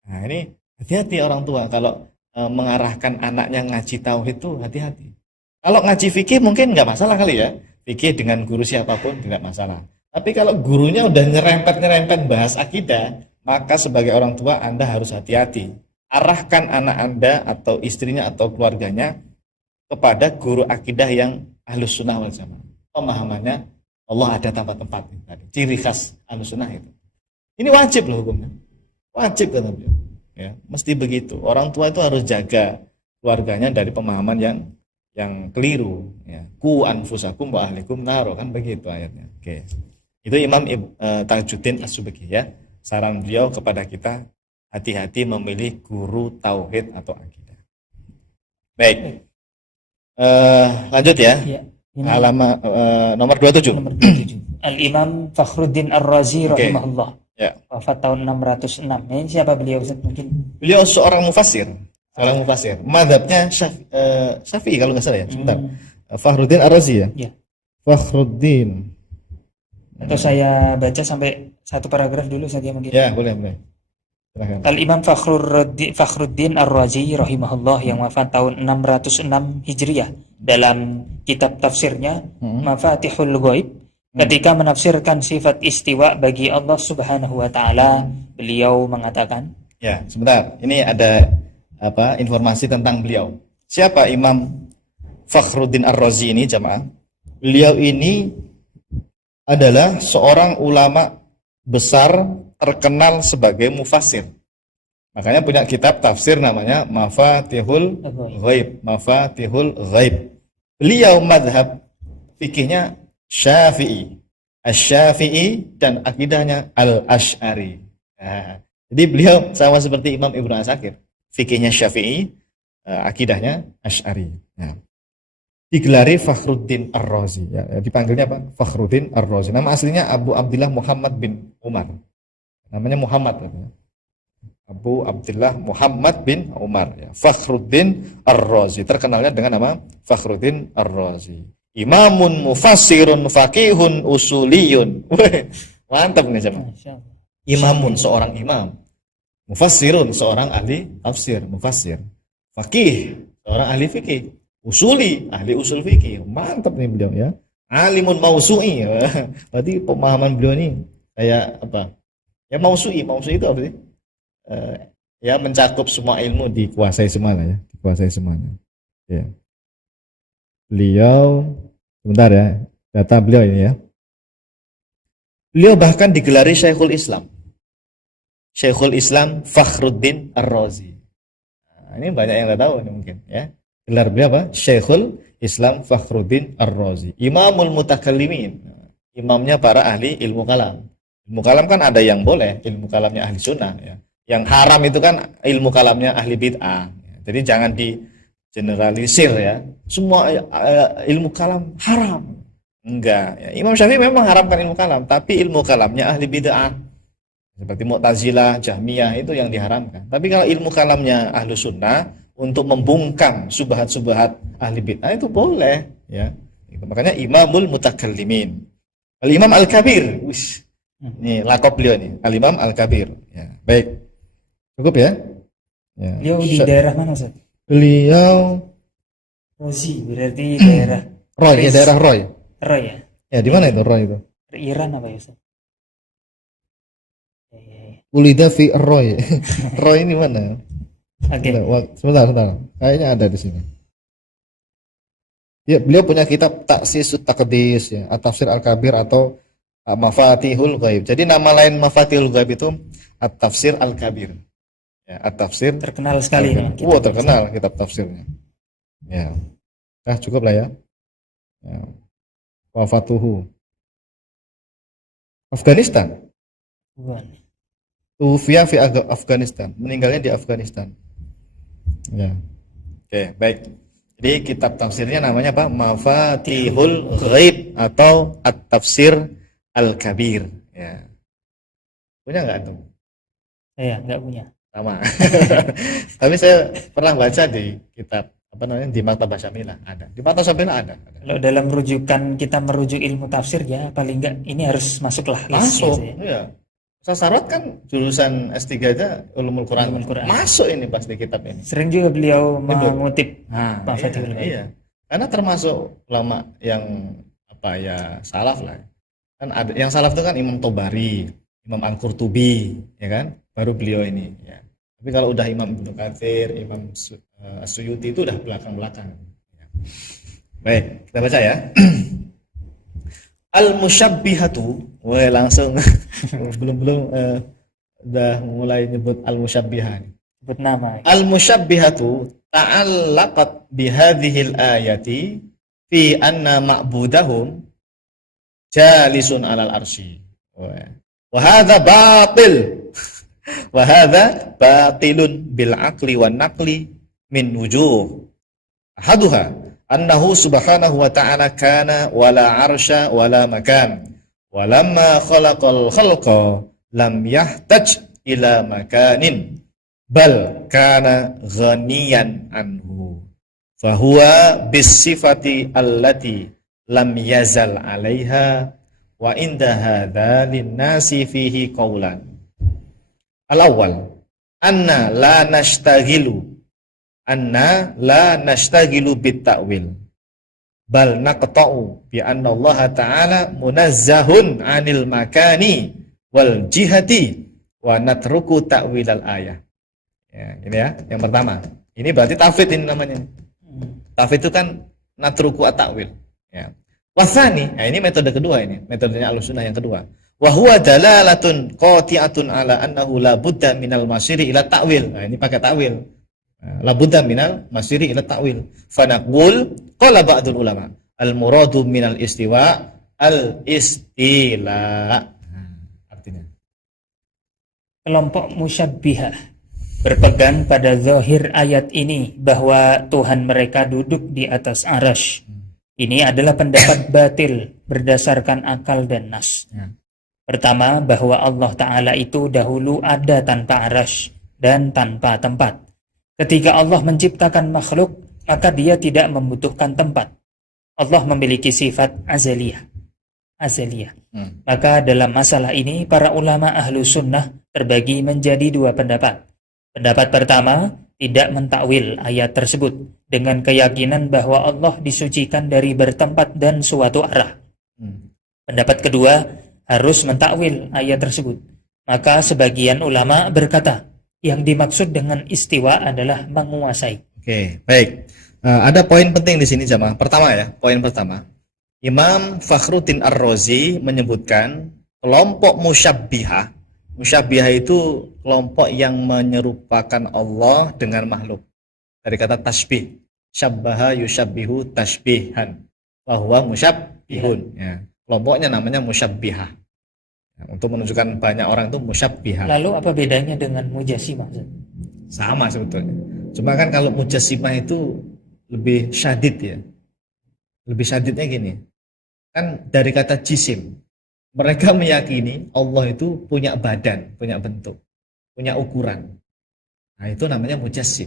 Nah, ini hati-hati orang tua kalau mengarahkan anaknya ngaji tauhid itu hati-hati. Kalau ngaji fikih mungkin nggak masalah kali ya. Fikih dengan guru siapapun tidak masalah. Tapi kalau gurunya udah nyerempet-nyerempet bahas akidah, maka sebagai orang tua Anda harus hati-hati. Arahkan anak Anda atau istrinya atau keluarganya kepada guru akidah yang ahlus sunnah wal jamaah. Pemahamannya Allah ada tempat-tempat. Ciri khas ahlus sunnah itu. Ini wajib loh hukumnya. Wajib kan ya, mesti begitu. Orang tua itu harus jaga keluarganya dari pemahaman yang keliru. Ya. Ku anfusakum wa ahlikum naro, kan begitu ayatnya. Oke. Itu Imam Tajuddin As-Subki ya. Saran beliau kepada kita, hati-hati memilih guru tauhid atau akidah. Baik. Lanjut ya. Ya. Halaman nomor 27. Nomor 27. Al-Imam Fakhruddin Ar-Razi rahimahullah. Ya. Wafat tahun 606. Ini siapa beliau, Ustaz? Mungkin Beliau seorang mufassir. Seorang mufassir. Mazhabnya Syafi'i kalau nggak salah ya. Sebentar. Fakhruddin Ar-Razi ya. Ya. Fakhruddin. Atau saya baca sampai satu paragraf dulu saja mungkin. Ya, boleh. Silahkan. Al-Imam Fakhruddin Ar-Razi rahimahullah yang wafat tahun 606 Hijriah, dalam kitab tafsirnya Mafatihul Ghaib, ketika menafsirkan sifat istiwa bagi Allah Subhanahu wa taala, beliau mengatakan, ya, sebentar. Ini ada informasi tentang beliau. Siapa Imam Fakhruddin Ar-Razi ini, jamaah? Beliau ini adalah seorang ulama besar terkenal sebagai mufassir. Makanya punya kitab tafsir namanya Mafatihul Ghaib. Mafatihul Ghaib. Beliau madhab fikihnya Syafi'i. Asy-Syafi'i dan akidahnya Al-Asy'ari. Nah, jadi beliau sama seperti Imam Ibnu Asakir. Fikihnya Syafi'i, akidahnya Asy'ari. Nah, digelari Fakhruddin Ar-Razi. Ya, dipanggilnya apa? Fakhruddin Ar-Razi. Nama aslinya Abu Abdillah Muhammad bin Umar. Namanya Muhammad. Abu Abdillah Muhammad bin Umar. Ya. Fakhruddin Ar-Razi. Terkenalnya dengan nama Fakhruddin Ar-Razi. Imamun mufassirun faqihun usuliyun. Mantap nih jemaah. Imamun, seorang imam. Mufassirun, seorang ahli tafsir, mufassir. Faqih, seorang ahli fikih. Usuli, ahli usul fikih. Mantap nih beliau ya. Alimun mausu'i. Berarti pemahaman beliau ini kayak apa? Ya mausu'i itu apa sih? Ya mencakup semua ilmu, dikuasai semuanya ya, dikuasai semuanya. Ya. Beliau sebentar ya, data beliau ini ya. Beliau bahkan digelari Syekhul Islam. Syekhul Islam Fakhruddin Ar-Razi. Nah, ini banyak yang nggak tahu ini mungkin ya. Gelar beliau apa? Syekhul Islam Fakhruddin Ar-Razi. Imamul Mutakallimin. Imamnya para ahli ilmu kalam. Ilmu kalam kan ada yang boleh, ilmu kalamnya ahli sunnah ya. Yang haram itu kan ilmu kalamnya ahli bid'ah. Jadi jangan di generalisir ya. Semua ilmu kalam haram. Enggak. Ya. Imam Syafi'i memang haramkan ilmu kalam, tapi ilmu kalamnya ahli bid'ah. Seperti Mu'tazilah, Jahmiyah itu yang diharamkan. Tapi kalau ilmu kalamnya ahli sunnah untuk membungkam subhat-subhat ahli bid'ah itu boleh ya. Makanya Imamul Mutakallimin. Al-Imam Al-Kabir. Ini lakop beliau nih, Al-Imam Al-Kabir. Ya, baik. Cukup ya? Ya. Beliau di daerah mana, Ustaz? Beliau Rozi, berarti daerah Roy, ya daerah Roy. Roy ya? Ya, di mana itu Roy itu? Iran apa ya, Ustaz? Ulida fi Roy. Roy ini mana? Oke. Sebentar. Kayaknya ada di sini. Ya, beliau punya kitab Taksisut Taqdis ya, At-Tafsir Al-Kabir atau Mafatihul Ghaib. Jadi nama lain Mafatihul Ghaib itu At-Tafsir Al-Kabir. Ya, At-Tafsir terkenal sekali nih. Terkenal kitab tafsirnya. Ya. Nah, cukup lah ya. Ya. Wafatuhu. Afghanistan. Bukan. Tufiya fi Afghanistan, meninggalnya di Afghanistan. Ya. Oke, baik. Jadi kitab tafsirnya namanya apa? Mafatihul Ghaib atau At-Tafsir Al-Kabir. Ya. Punya nggak tuh? Saya nggak punya. Sama. Tapi saya pernah baca di kitab apa namanya di Maktabah Syamilah ada. Di Maktabah Syamilah ada. Kalau dalam rujukan kita merujuk ilmu tafsir ya paling nggak ini harus masuklah list Masuk. gitu ya. Iya. Sasarot kan jurusan S3 aja Ulumul Quran. Ulumul Quran. Masuk ini pas di kitab ini. Sering juga beliau mengutip Nah, Mafatihul Ghaib. iya. Karena termasuk ulama yang apa ya salaf lah. Kan ada yang salaf itu kan Imam Tobari, Imam Al-Qurtubi, ya kan? Baru beliau ini ya. Tapi kalau udah Imam Ibnu Katsir, Imam As-Suyuti itu udah belakang-belakang. Ya. Baik, kita baca ya. Al-musyabbihatu, wah langsung belum udah mulai nyebut al-musyabbihah. Sebut nama. Al-musyabbihatu ta'allaqat bihadhil ayati fi anna ma'budahum jalisun 'alal arsy. Wa hadza batil. Wa hadza batilun bil aqli wan naqli min wujuh. Ahaduha annahu subhanahu wa ta'ala kana wala arsya wala makan. Walamma khalaqal khalqa lam yahtaj ila makanin bal kana ghaniyan anhu. Fahuwa bisifati allati lam yazal 'alaiha wa inda hadza linnasi fihi qawlan. Al-awwal anna la nashtagilu bit-ta'wil bal naqta'u bi anna Allah ta'ala munazzahun 'anil makani wal jihati wa natruku ta'wil al-ayah. Ya, ini ya, yang pertama. Ini berarti tafwid ini namanya. Tafwid itu kan natruku at-ta'wil, ya. Wasani, nah ini metode kedua ini, metodenya Ahlussunnah yang kedua. Wa huwa dalalatun qati'atun ala annahu la budda minal masiri ila ta'wil. Nah, ini pakai ta'wil. La budda minal masiri ila ta'wil. Fa naqul qala ba'dul ulama al-muradu minal istiwa al-istila. Artinya Kelompok musyabbihah berpegang pada zahir ayat ini bahwa Tuhan mereka duduk di atas arasy. Ini adalah pendapat batil berdasarkan akal dan nas. Pertama, bahwa Allah Ta'ala itu dahulu ada tanpa arasy dan tanpa tempat. Ketika Allah menciptakan makhluk, maka dia tidak membutuhkan tempat. Allah memiliki sifat azaliyah. Maka dalam masalah ini, para ulama ahlu sunnah terbagi menjadi dua pendapat. Pendapat pertama, tidak mentakwil ayat tersebut dengan keyakinan bahwa Allah disucikan dari bertempat dan suatu arah. Pendapat kedua, harus mentakwil ayat tersebut. Maka sebagian ulama berkata, yang dimaksud dengan istiwa adalah menguasai. Oke, baik. Ada poin penting di sini jamaah. Pertama ya, poin pertama. Imam Fakhruddin Ar-Razi menyebutkan kelompok musyabbihah. Musyabbihah itu kelompok yang menyerupakan Allah dengan makhluk. Dari kata tasbih. Syabbaha yusyabbihu tasbihan. Bahwa musyabbihun. Ya. Kelompoknya namanya musyabbihah. Ya, untuk menunjukkan banyak orang itu musyabbihah. Lalu apa bedanya dengan mujassimah? Sama sebetulnya. Cuma kan kalau mujassimah itu lebih syadid ya. Lebih syadidnya gini. Kan dari kata jisim. Mereka meyakini Allah itu punya badan, punya bentuk, punya ukuran. Nah itu namanya mujassim.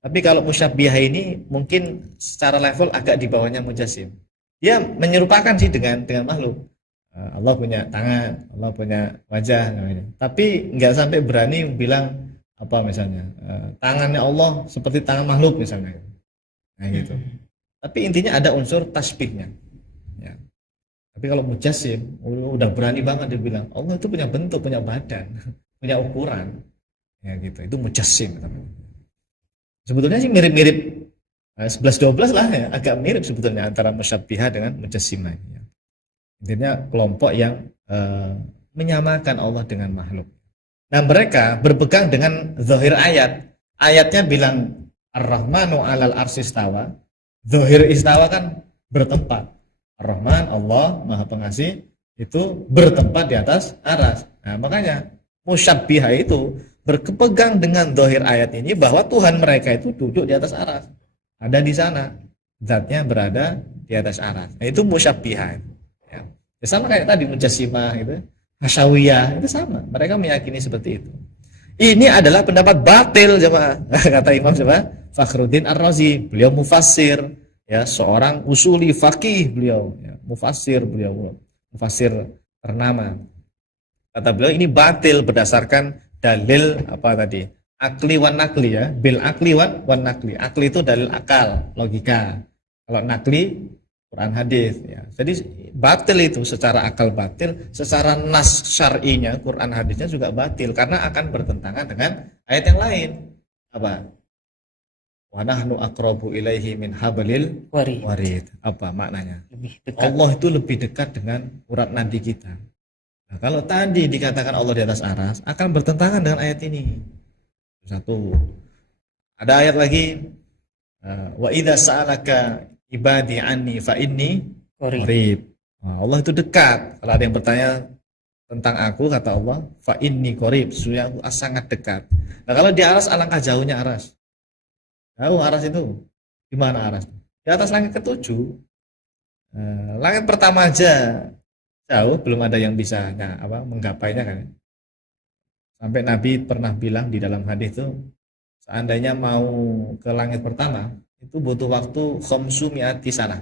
Tapi kalau musyabbihah ini mungkin secara level agak di bawahnya mujassim. Dia menyerupakan sih dengan makhluk. Allah punya tangan, Allah punya wajah, namanya. Tapi nggak sampai berani bilang apa misalnya tangannya Allah seperti tangan makhluk misalnya. Nah gitu. Tapi intinya ada unsur tasbihnya. Ya. Tapi kalau mujassim udah berani banget dia bilang Allah itu punya bentuk, punya badan, punya ukuran. Ya gitu. Itu mujassim. Sebetulnya sih mirip-mirip 11-12 lah ya, agak mirip sebetulnya antara musyabbihah dengan mujassimah. Ya. Intinya kelompok yang menyamakan Allah dengan makhluk. Nah mereka berpegang dengan zahir ayat. Ayatnya bilang Ar-Rahmanu 'alal arsy istawa. Zahir istawa kan bertempat. Ar-Rahman, Allah Maha Pengasih itu bertempat di atas aras. Nah, makanya musyabbihah itu berpegang dengan zahir ayat ini bahwa Tuhan mereka itu duduk di atas aras. Ada di sana. Zatnya berada di atas aras. Nah, itu musyabbihah. Ya. Ya, sama kayak tadi mujassimah gitu. Hasyawiyah itu sama. Mereka meyakini seperti itu. Ini adalah pendapat batil jemaah. Kata Imam siapa? Fakhruddin Ar-Razi. Beliau mufassir, ya, seorang usuli faqih beliau, ya, mufassir beliau, mufassir ternama. Kata beliau ini batil berdasarkan dalil apa tadi? Akli wan nakli, ya. Bil akli wan nakli. Akli itu dalil akal, logika. Kalau nakli Quran hadis, ya. Jadi batil itu secara akal batil, secara nas syar'inya Quran hadisnya juga batil karena akan bertentangan dengan ayat yang lain. Apa? Wa nahnu aqrabu ilaihi min hablil warid. Apa maknanya? Lebih dekat. Allah itu lebih dekat dengan urat nadi kita. Nah, kalau tadi dikatakan Allah di atas aras, akan bertentangan dengan ayat ini. Satu. Ada ayat lagi, wa idza sa'alaka ibadi anni fa inni qarib. Nah, Allah itu dekat. Kalau ada yang bertanya tentang aku, kata Allah, fa inni qarib, sesungguhnya aku sangat dekat. Nah, kalau di aras alangkah jauhnya aras. Jauh aras itu. Di mana aras? Di atas langit ketujuh. Langit pertama aja jauh, belum ada yang bisa menggapainya kan. Sampai Nabi pernah bilang di dalam hadis itu, seandainya mau ke langit pertama itu butuh waktu khamsu mi'ati sana.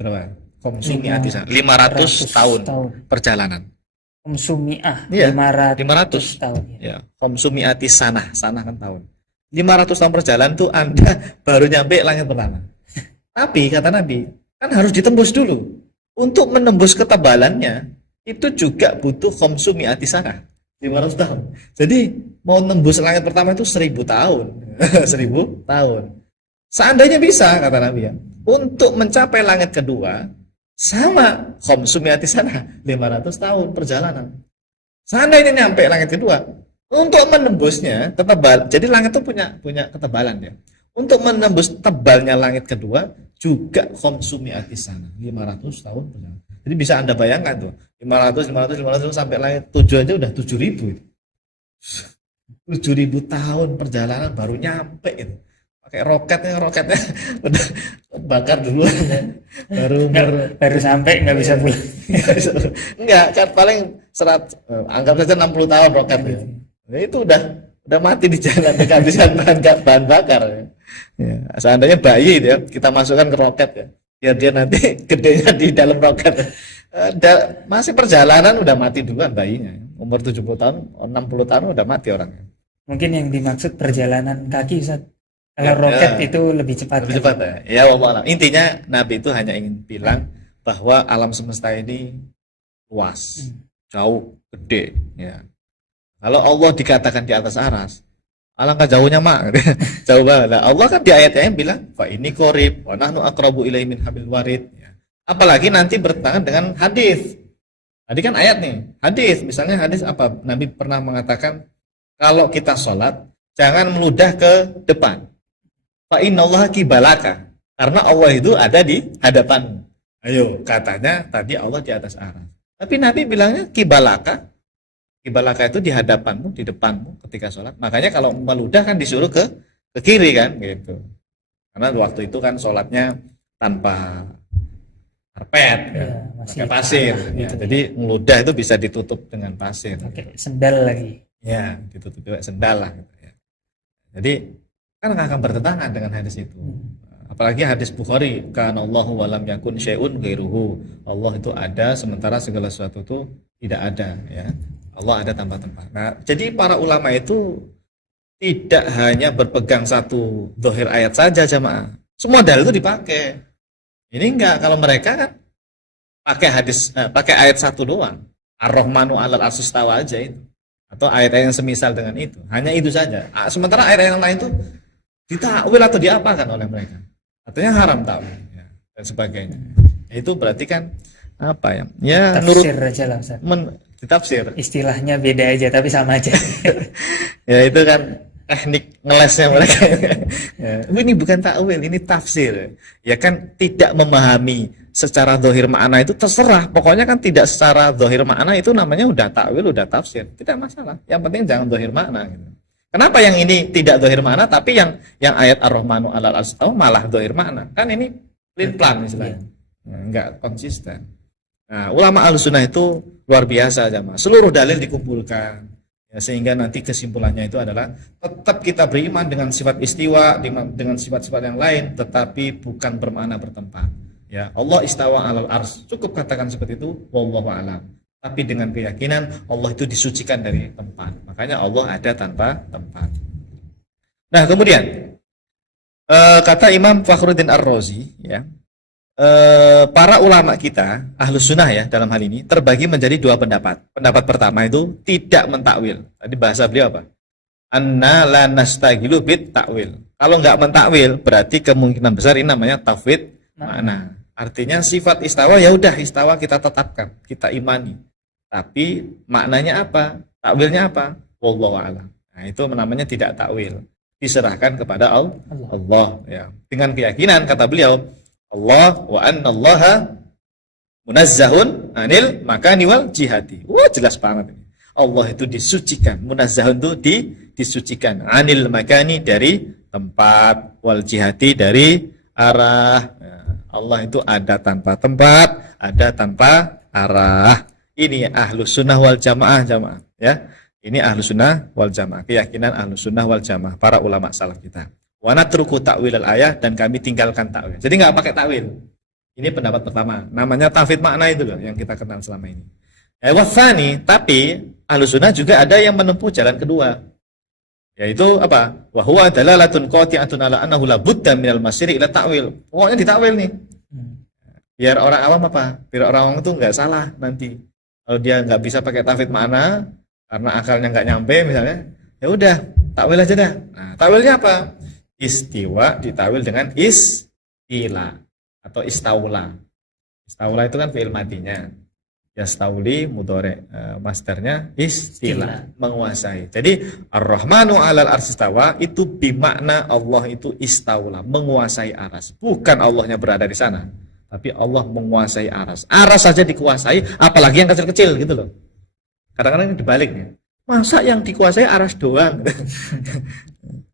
Berapa? Khamsu mi'ati sana. 500 tahun perjalanan. Khamsu mi'ah, iya, 500 tahun. Ya, khamsu mi'ati sana. Sana kan tahun. 500 tahun perjalanan tuh Anda baru nyampe langit pertama. Tapi kata Nabi, kan harus ditembus dulu. Untuk menembus ketebalannya itu juga butuh khamsu mi'ati sana, 500 tahun. Jadi mau nembus langit pertama itu 1000 tahun. 1000 tahun. Seandainya bisa, kata Nabi, ya, untuk mencapai langit kedua sama khamsu mi'ati sana, 500 tahun perjalanan. Seandainya nyampe langit kedua, untuk menembusnya ketebal. Jadi langit itu punya ketebalan, ya. Untuk menembus tebalnya langit kedua juga khamsu mi'ati sana, 500 tahun perjalanan. Jadi bisa Anda bayangkan tuh, 500 sampai langit 7 aja udah 7.000 itu. 7.000 tahun perjalanan baru nyampe itu. Pakai roketnya udah bakar dulu baru sampai nggak bisa pulang. Enggak, kan paling anggap saja 60 tahun roketnya. Nah, itu udah mati di jalan kehabisan bahan bakar. Ya, seandainya bayi itu, ya, kita masukkan ke roket, ya, biar dia nanti gedenya di dalam roket. Masih perjalanan udah mati duluan bayinya. Umur 70 tahun, 60 tahun udah mati orangnya. Mungkin yang dimaksud perjalanan kaki, Ustaz. Kalau roket itu lebih cepat. Lebih cepat, ya. Ya, wallah. Intinya Nabi itu hanya ingin bilang bahwa alam semesta ini luas, jauh, gede, ya. Kalau Allah dikatakan di atas aras, alangkah jauhnya mak, jauh banget. Nah, Allah kan di ayatnya bilang, fa ini qarib, wa nahnu aqrabu ilaihi min hablil warid. Ya. Apalagi nanti bertentangan dengan hadis. Tadi kan ayat nih, hadis. Misalnya hadis apa? Nabi pernah mengatakan, kalau kita sholat, jangan meludah ke depan. Fa innallaha kibalaka. Karena Allah itu ada di hadapanmu. Ayo, katanya tadi Allah di atas aras. Tapi Nabi bilangnya kibalaka. Kibalaka itu di hadapanmu, di depanmu ketika sholat. Makanya kalau meludah kan disuruh ke kiri kan, gitu. Karena waktu itu kan sholatnya tanpa karpet, ya, pakai pasir. Ya. Jadi meludah itu bisa ditutup dengan pasir. Pakai sendal lagi. Ya, ditutup juga sendal lah. Gitu, ya. Jadi kan akan bertentangan dengan hadis itu. Apalagi hadis Bukhari, kana Allahu wa lam yakun syai'un ghairuhu. Allah itu ada sementara segala sesuatu itu tidak ada, ya. Allah ada tanpa tempat. Nah, jadi para ulama itu tidak hanya berpegang satu zahir ayat saja, jamaah. Semua dalil itu dipakai. Ini enggak, kalau mereka kan pakai ayat satu doang. Ar-Rahmanu 'alal 'arsy istawa aja itu. Atau ayat-ayat yang semisal dengan itu. Hanya itu saja. Sementara ayat yang lain itu ditakwil atau diapakan oleh mereka. Artinya haram takwil, ya, dan sebagainya. Itu berarti kan apa ya? Ya, tafsir aja lah, Ustaz. Ditafsir. Istilahnya beda aja tapi sama aja. Ya, itu kan teknik ngelesnya mereka. Ya, ini bukan takwil, ini tafsir. Ya kan tidak memahami secara zahir makna itu terserah. Pokoknya kan tidak secara zahir makna itu namanya udah takwil, udah tafsir. Tidak masalah. Yang penting jangan zahir makna gitu. Kenapa yang ini tidak zahir makna tapi yang ayat Ar-Rahmanu 'alal 'arsy malah zahir makna? Kan ini plan istilahnya. Enggak konsisten. Nah, ulama Ahlussunnah itu luar biasa jamaah. Seluruh dalil dikumpulkan. Ya, sehingga nanti kesimpulannya itu adalah tetap kita beriman dengan sifat istiwa, dengan sifat-sifat yang lain, tetapi bukan bermakna bertempat. Ya, Allah istawa 'alal 'arsy. Cukup katakan seperti itu, wallahu a'lam. Tapi dengan keyakinan Allah itu disucikan dari tempat. Makanya Allah ada tanpa tempat. Nah, kemudian kata Imam Fakhruddin Ar-Razi, ya, para ulama kita Ahlussunnah ya dalam hal ini terbagi menjadi dua pendapat. Pendapat pertama itu tidak mentakwil. Tadi bahasa beliau apa? Anna la nastagilu bit takwil. Kalau nggak mentakwil berarti kemungkinan besar ini namanya tafwid makna. Artinya sifat istawa ya udah istawa kita tetapkan, kita imani. Tapi maknanya apa? Takwilnya apa? Wallahu a'lam. Nah, itu namanya tidak takwil. Diserahkan kepada Allah ya. Dengan keyakinan kata beliau, Allah wa annallaha munazzahun anil makani wal jihati. Wah, jelas banget ini. Allah itu disucikan, munazzahun itu disucikan, anil makani dari tempat, wal jihati dari arah. Allah itu ada tanpa tempat, ada tanpa arah. Ini Ahlussunnah wal Jamaah ya. Ini Ahlussunnah wal Jamaah, keyakinan Ahlussunnah wal Jamaah para ulama salaf kita. Wa natruku ta'wil al-ayah, dan kami tinggalkan takwil. Jadi enggak pakai takwil. Ini pendapat pertama. Namanya tafwid makna itu loh yang kita kenal selama ini. Wasani, tapi Ahlussunnah juga ada yang menempuh jalan kedua. Yaitu apa? Wa huwa dalalatun qati'atun ala annahu la budda minal masiri ila ta'wil. Pokoknya ditakwil nih. Biar orang awam apa? Biar orang awam itu enggak salah nanti. Kalau dia enggak bisa pakai tafwid makna karena akalnya enggak nyampe misalnya, ya udah, takwil aja dah. Nah, takwilnya apa? Istiwa ditawil dengan istila atau istaula. Istaula itu kan fi'il madinya. Yastauli mudhari, masternya istila, menguasai. Jadi Ar-Rahmanu 'alal 'arsy istawa itu bermakna Allah itu istaula, menguasai aras. Bukan Allahnya berada di sana, tapi Allah menguasai aras. Aras saja dikuasai, apalagi yang kecil-kecil gitu loh. Kadang-kadang ini dibaliknya. Masa yang dikuasai aras doang?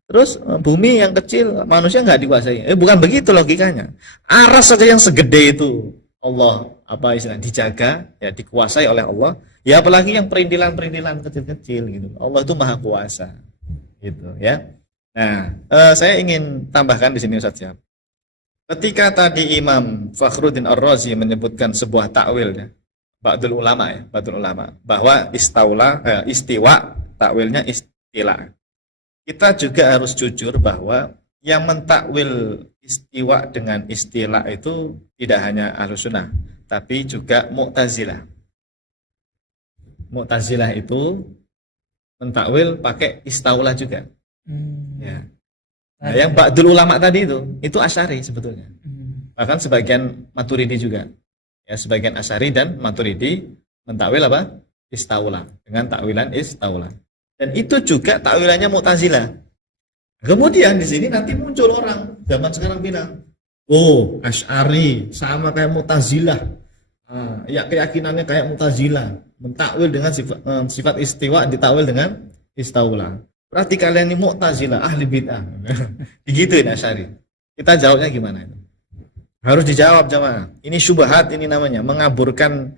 Terus bumi yang kecil manusia nggak dikuasai. Bukan begitu logikanya. Aras saja yang segede itu Allah apa istilah dijaga, ya dikuasai oleh Allah. Ya apalagi yang perintilan-perintilan kecil-kecil gitu. Allah itu maha kuasa. Gitu ya. Nah, saya ingin tambahkan di sini Ustaz ya. Ketika tadi Imam Fakhruddin Ar-Razi menyebutkan sebuah takwil ya, ba'dul ulama bahwa istiwa takwilnya istila. Kita juga harus jujur bahwa yang mentakwil istiwa dengan istilah itu tidak hanya Ahlussunnah, tapi juga Mu'tazilah. Mu'tazilah itu mentakwil pakai istaula juga. Ya. Nah, yang ba'dul ulama tadi itu Asy'ari sebetulnya. Bahkan sebagian Maturidi juga. Ya, sebagian Asy'ari dan Maturidi mentakwil apa? Istaula dengan takwilan istaula. Dan itu juga takwilannya Mu'tazilah. Kemudian di sini nanti muncul orang zaman sekarang bilang, oh Asy'ari sama kayak Mu'tazilah, ya keyakinannya kayak Mu'tazilah, mentakwil dengan sifat istiwa ditakwil dengan istaula. Berarti kalian ini Mu'tazilah, ahli bid'ah. Digituin Asy'ari. Kita jawabnya gimana itu? Harus dijawab jamaah. Ini syubhat ini namanya, mengaburkan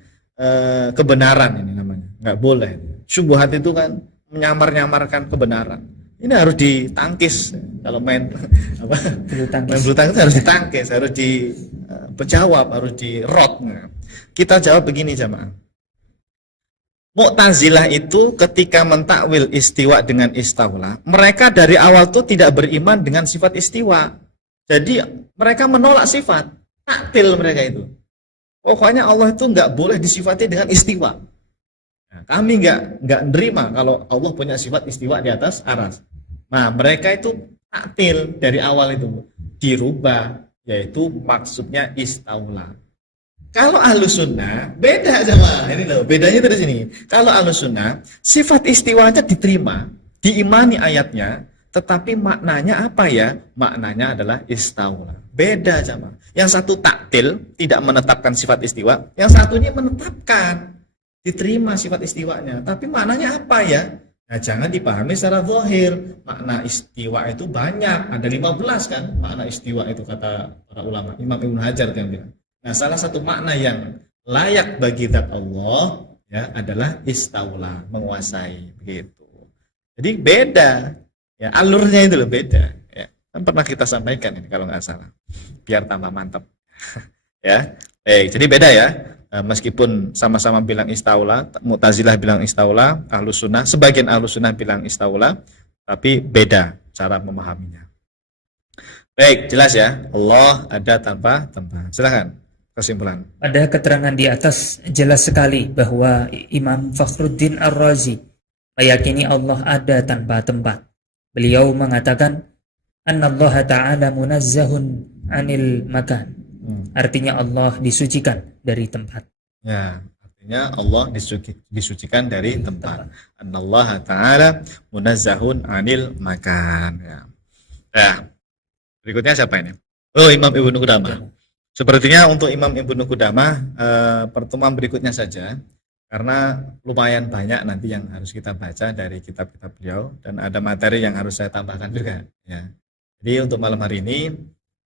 kebenaran ini namanya. Nggak boleh. Syubhat itu kan menyamar-nyamarkan kebenaran. Ini harus ditangkis. Kalau main apa? Main bulu tangkis harus ditangkis, harus dijawab, harus dirot. Nah, kita jawab begini jamaah. Mu'tazilah itu ketika mentakwil istiwa dengan istaula, mereka dari awal tuh tidak beriman dengan sifat istiwa. Jadi mereka menolak sifat, taktil mereka itu. Pokoknya Allah itu nggak boleh disifati dengan istiwa. Nah, kami nggak nerima kalau Allah punya sifat istiwa di atas aras. Nah, mereka itu taktil dari awal itu dirubah, yaitu maksudnya istaula. Kalau Ahlussunnah beda sama ini loh, bedanya dari sini. Kalau Ahlussunnah sifat istiwanya diterima, diimani ayatnya, tetapi maknanya apa ya? Maknanya adalah istaula. Beda sama. Yang satu taktil, tidak menetapkan sifat istiwa, yang satunya menetapkan, diterima sifat istiwanya. Tapi maknanya apa ya? Nah, jangan dipahami secara zahir. Makna istiwa itu banyak, ada 15 kan makna istiwa itu kata para ulama. Imam Ibnu Hajar yang bilang. Nah, salah satu makna yang layak bagi zat Allah ya adalah istaula, menguasai begitu. Jadi beda. Ya, alurnya itu loh beda. Ya, kan pernah kita sampaikan ini kalau nggak salah. Biar tambah mantap. Ya. Jadi beda ya. Meskipun sama-sama bilang istaula, Mu'tazilah bilang istaula, Ahlus Sunnah, sebagian Ahlus Sunnah bilang istaula, tapi beda cara memahaminya. Baik, jelas ya. Allah ada tanpa tempat. Silakan kesimpulan. Pada keterangan di atas jelas sekali bahwa Imam Fakhruddin Ar-Razi meyakini Allah ada tanpa tempat. Beliau mengatakan Annallaha ta'ala munazzahun anil makan. Artinya Allah disucikan dari tempat. Ya, artinya Allah disucikan dari tempat. Annallaha ta'ala munazzahun anil makan. Ya. Nah, berikutnya siapa ini? Oh, Imam Ibnu Qudamah. Sepertinya untuk Imam Ibnu Qudamah pertemuan berikutnya saja, karena lumayan banyak nanti yang harus kita baca dari kitab-kitab beliau dan ada materi yang harus saya tambahkan juga. Ya. Jadi untuk malam hari ini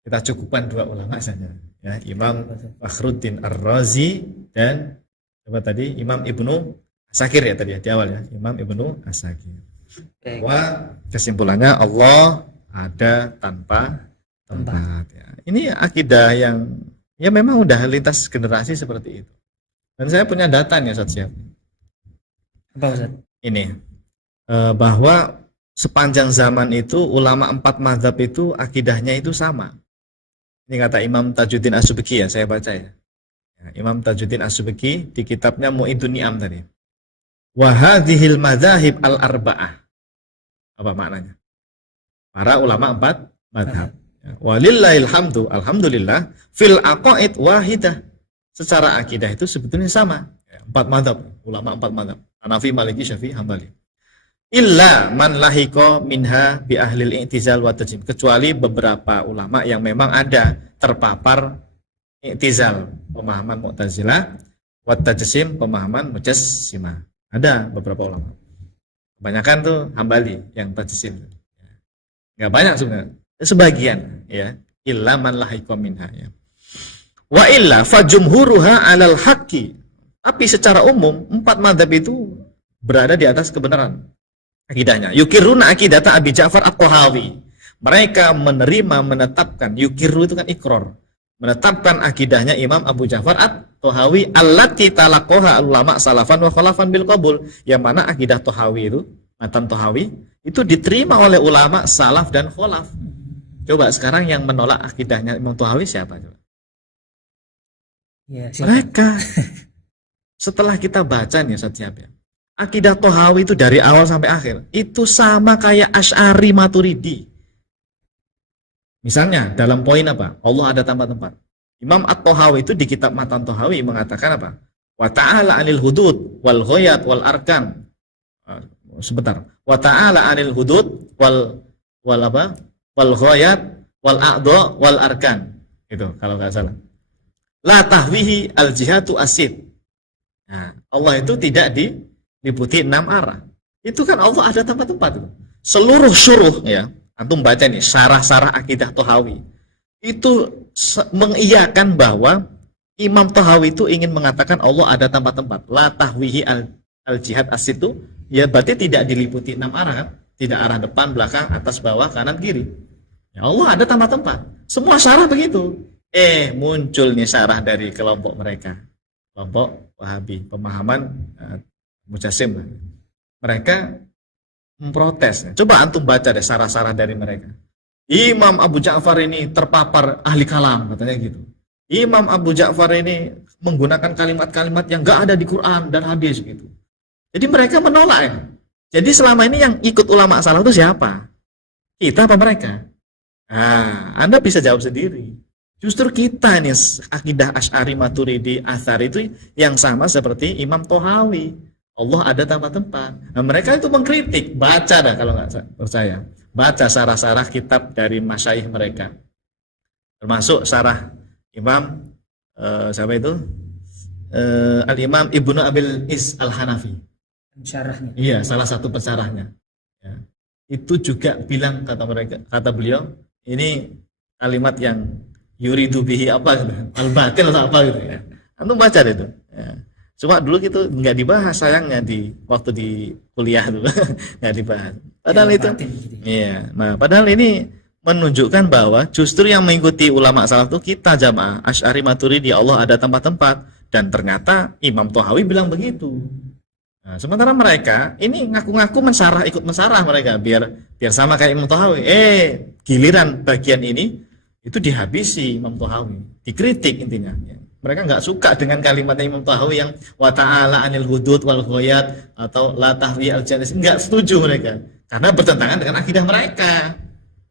kita cukupkan 2 ulama saja, ya, Imam Fakhruddin Ar-Razi dan apa tadi Imam Ibnu Asakir ya tadi ya, di awal ya, Imam Ibnu Asakir. Bahwa kesimpulannya Allah ada tanpa tempat. Ya. Ini akidah yang ya memang udah lintas generasi seperti itu. Dan saya punya data nih Ustaz siap. Apa Ustaz? Ini bahwa sepanjang zaman itu ulama 4 mazhab itu akidahnya itu sama. Ini kata Imam Tajuddin As-Subki ya, saya baca ya. Imam Tajuddin As-Subki di kitabnya Mu'idun Ni'am tadi. Wa hadhil madzahib al-arba'ah. Apa maknanya? Para ulama 4 mazhab. Walillahil hamdu, alhamdulillah, fil aqaid wahidah. Secara akidah itu sebetulnya sama. 4 mazhab, ulama 4 mazhab. Hanafi, Maliki, Syafi'i, Hambali. Illa man lahiko minha bi ahlil i'tizal wa tajsim, kecuali beberapa ulama yang memang ada terpapar i'tizal, pemahaman Mu'tazilah, wa tajsim, pemahaman Mujassimah. Ada beberapa ulama. Kebanyakan tuh Hambali yang tajsim. Enggak banyak sebenarnya. Sebagian ya. Illa man lahiko minha ya. Wa illa fajumhuruha 'alal haqqi. Tapi secara umum 4 mazhab itu berada di atas kebenaran. Akidahnya yukiruna akidata Abi Ja'far At-Tahawi. Mereka menerima, menetapkan, yukiru itu kan ikrar, menetapkan akidahnya Imam Abu Ja'far At-Tahawi allati talaqaha ulama salafan wa khalafan bil qabul, yang mana akidah Tahawi itu, matan Tahawi itu diterima oleh ulama salaf dan khalaf. Coba sekarang yang menolak akidahnya Imam Tahawi siapa coba? Ya, mereka. Setelah kita baca nih setiap ya, akidah Tahawi itu dari awal sampai akhir itu sama kayak Asy'ari Maturidi. Misalnya dalam poin apa? Allah ada tanpa tempat. Imam At-Tahawi itu di kitab Matan Tahawi mengatakan apa? Wa ta'ala 'anil hudud wal ghayat wal arkan. Sebentar. Wa ta'ala 'anil hudud wal apa? Wal ghayat wal a'dha wal arkan. Itu kalau enggak salah. La tahwihi al jihatu asid. Nah, Allah itu tidak diliputi 6 arah. Itu kan Allah ada tempat-tempat itu. Seluruh syuruh ya, antum baca nih syarah-syarah akidah Tahawi. Itu mengiyakan bahwa Imam Tahawi itu ingin mengatakan Allah ada tempat-tempat. La tahwihi al jihad asid itu ya berarti tidak diliputi 6 arah kan? Tidak arah depan, belakang, atas, bawah, kanan, kiri. Ya Allah ada tempat-tempat. Semua syarah begitu. Muncul nih syarah dari kelompok mereka. Kelompok Wahabi, pemahaman Mujassim. Mereka memprotes. Coba antum baca deh syarah-syarah dari mereka. Imam Abu Ja'far ini terpapar ahli kalam, katanya gitu. Imam Abu Ja'far ini menggunakan kalimat-kalimat yang enggak ada di Quran dan hadis gitu. Jadi mereka menolak ya. Jadi selama ini yang ikut ulama salaf itu siapa? Kita apa mereka? Nah, Anda bisa jawab sendiri. Justru kita nih akidah Asy'ari Maturidi Atsari itu yang sama seperti Imam Tahawi. Allah ada tempat-tempat. Nah, mereka itu mengkritik. Baca dah kalau nggak percaya. Baca syarah-syarah kitab dari masyayikh mereka. termasuk syarah Imam siapa itu? Al-Imam Ibnu Abil Is Al-Hanafi. Syarahnya. Iya, salah satu pensyarahnya. Ya. Itu juga bilang kata beliau, ini kalimat yang yuridu bihi apa gitu, al-batil atau apa gitu ya. Antum baca deh itu. Ya. Cuma dulu gitu nggak dibahas sayangnya di waktu di kuliah dulu nggak dibahas. Padahal itu, iya. Nah, padahal ini menunjukkan bahwa justru yang mengikuti ulama salaf itu kita jamaah Asy'ari Maturidi, Allah ada tempat-tempat, dan ternyata Imam Thahawi bilang begitu. Nah, sementara mereka ini ngaku-ngaku ikut mensarah mereka biar sama kayak Imam Thahawi. Giliran bagian ini itu dihabisi Imam Thahawi, dikritik intinya. Mereka nggak suka dengan kalimatnya Imam Thahawi yang wa ta'ala anil hudud wal ghayat atau la tahwi al janis. Nggak setuju mereka karena bertentangan dengan akidah mereka.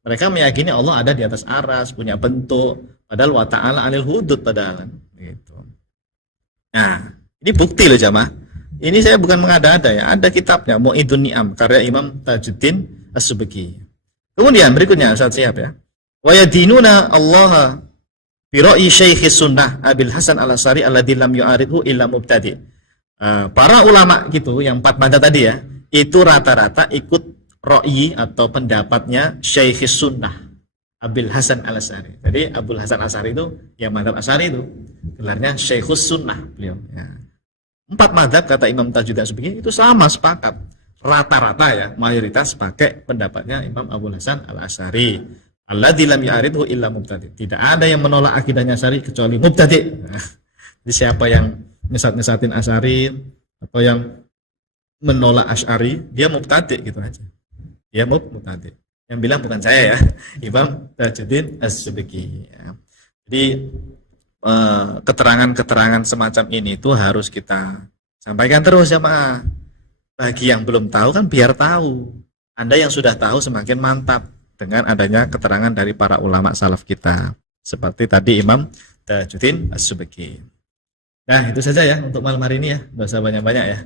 Mereka meyakini Allah ada di atas aras, punya bentuk, padahal wa ta'ala anil hudud padahal gitu. Nah, ini bukti loh jamaah. Ini saya bukan mengada-ada ya, ada kitabnya Mu'idun Ni'am karya Imam Tajuddin As-Subki. Kemudian berikutnya Ustaz siap ya. Wa yadinuna Allah bi ra'yi Syekh Sunnah Abil Hasan Al-Asy'ari alladzi lam yu'aridhu illa mubtadi'. Para ulama gitu yang 4 madzhab tadi ya, itu rata-rata ikut ra'yi atau pendapatnya Syekh Sunnah Abil Hasan Al-Asy'ari. Jadi Abul Hasan Al-Asy'ari itu yang madzhab Asy'ari itu gelarnya Syekhus Sunnah beliau ya. 4 madzhab kata Imam Tajuddin As-Subki itu sama sepakat. Rata-rata ya, mayoritas pakai pendapatnya Imam Abul Hasan Al-Asy'ari. Alladzi lam ya'ridhu illa mubtadi'. Tidak ada yang menolak akidahnya Asy'ari kecuali mubtadi'. Nah, jadi siapa yang nyesat-nyesatin Asy'ari atau yang menolak Asy'ari, dia mubtadi' gitu aja. Dia mubtadi'. Yang bilang bukan saya ya, Imam Tajuddin As-Subki ya. Jadi keterangan-keterangan semacam ini itu harus kita sampaikan terus ya Pak. Bagi yang belum tahu kan biar tahu. Anda yang sudah tahu semakin mantap dengan adanya keterangan dari para ulama salaf kita. Seperti tadi Imam Tajuddin As-Subki. Nah itu saja ya untuk malam hari ini ya. Nggak usah banyak-banyak ya.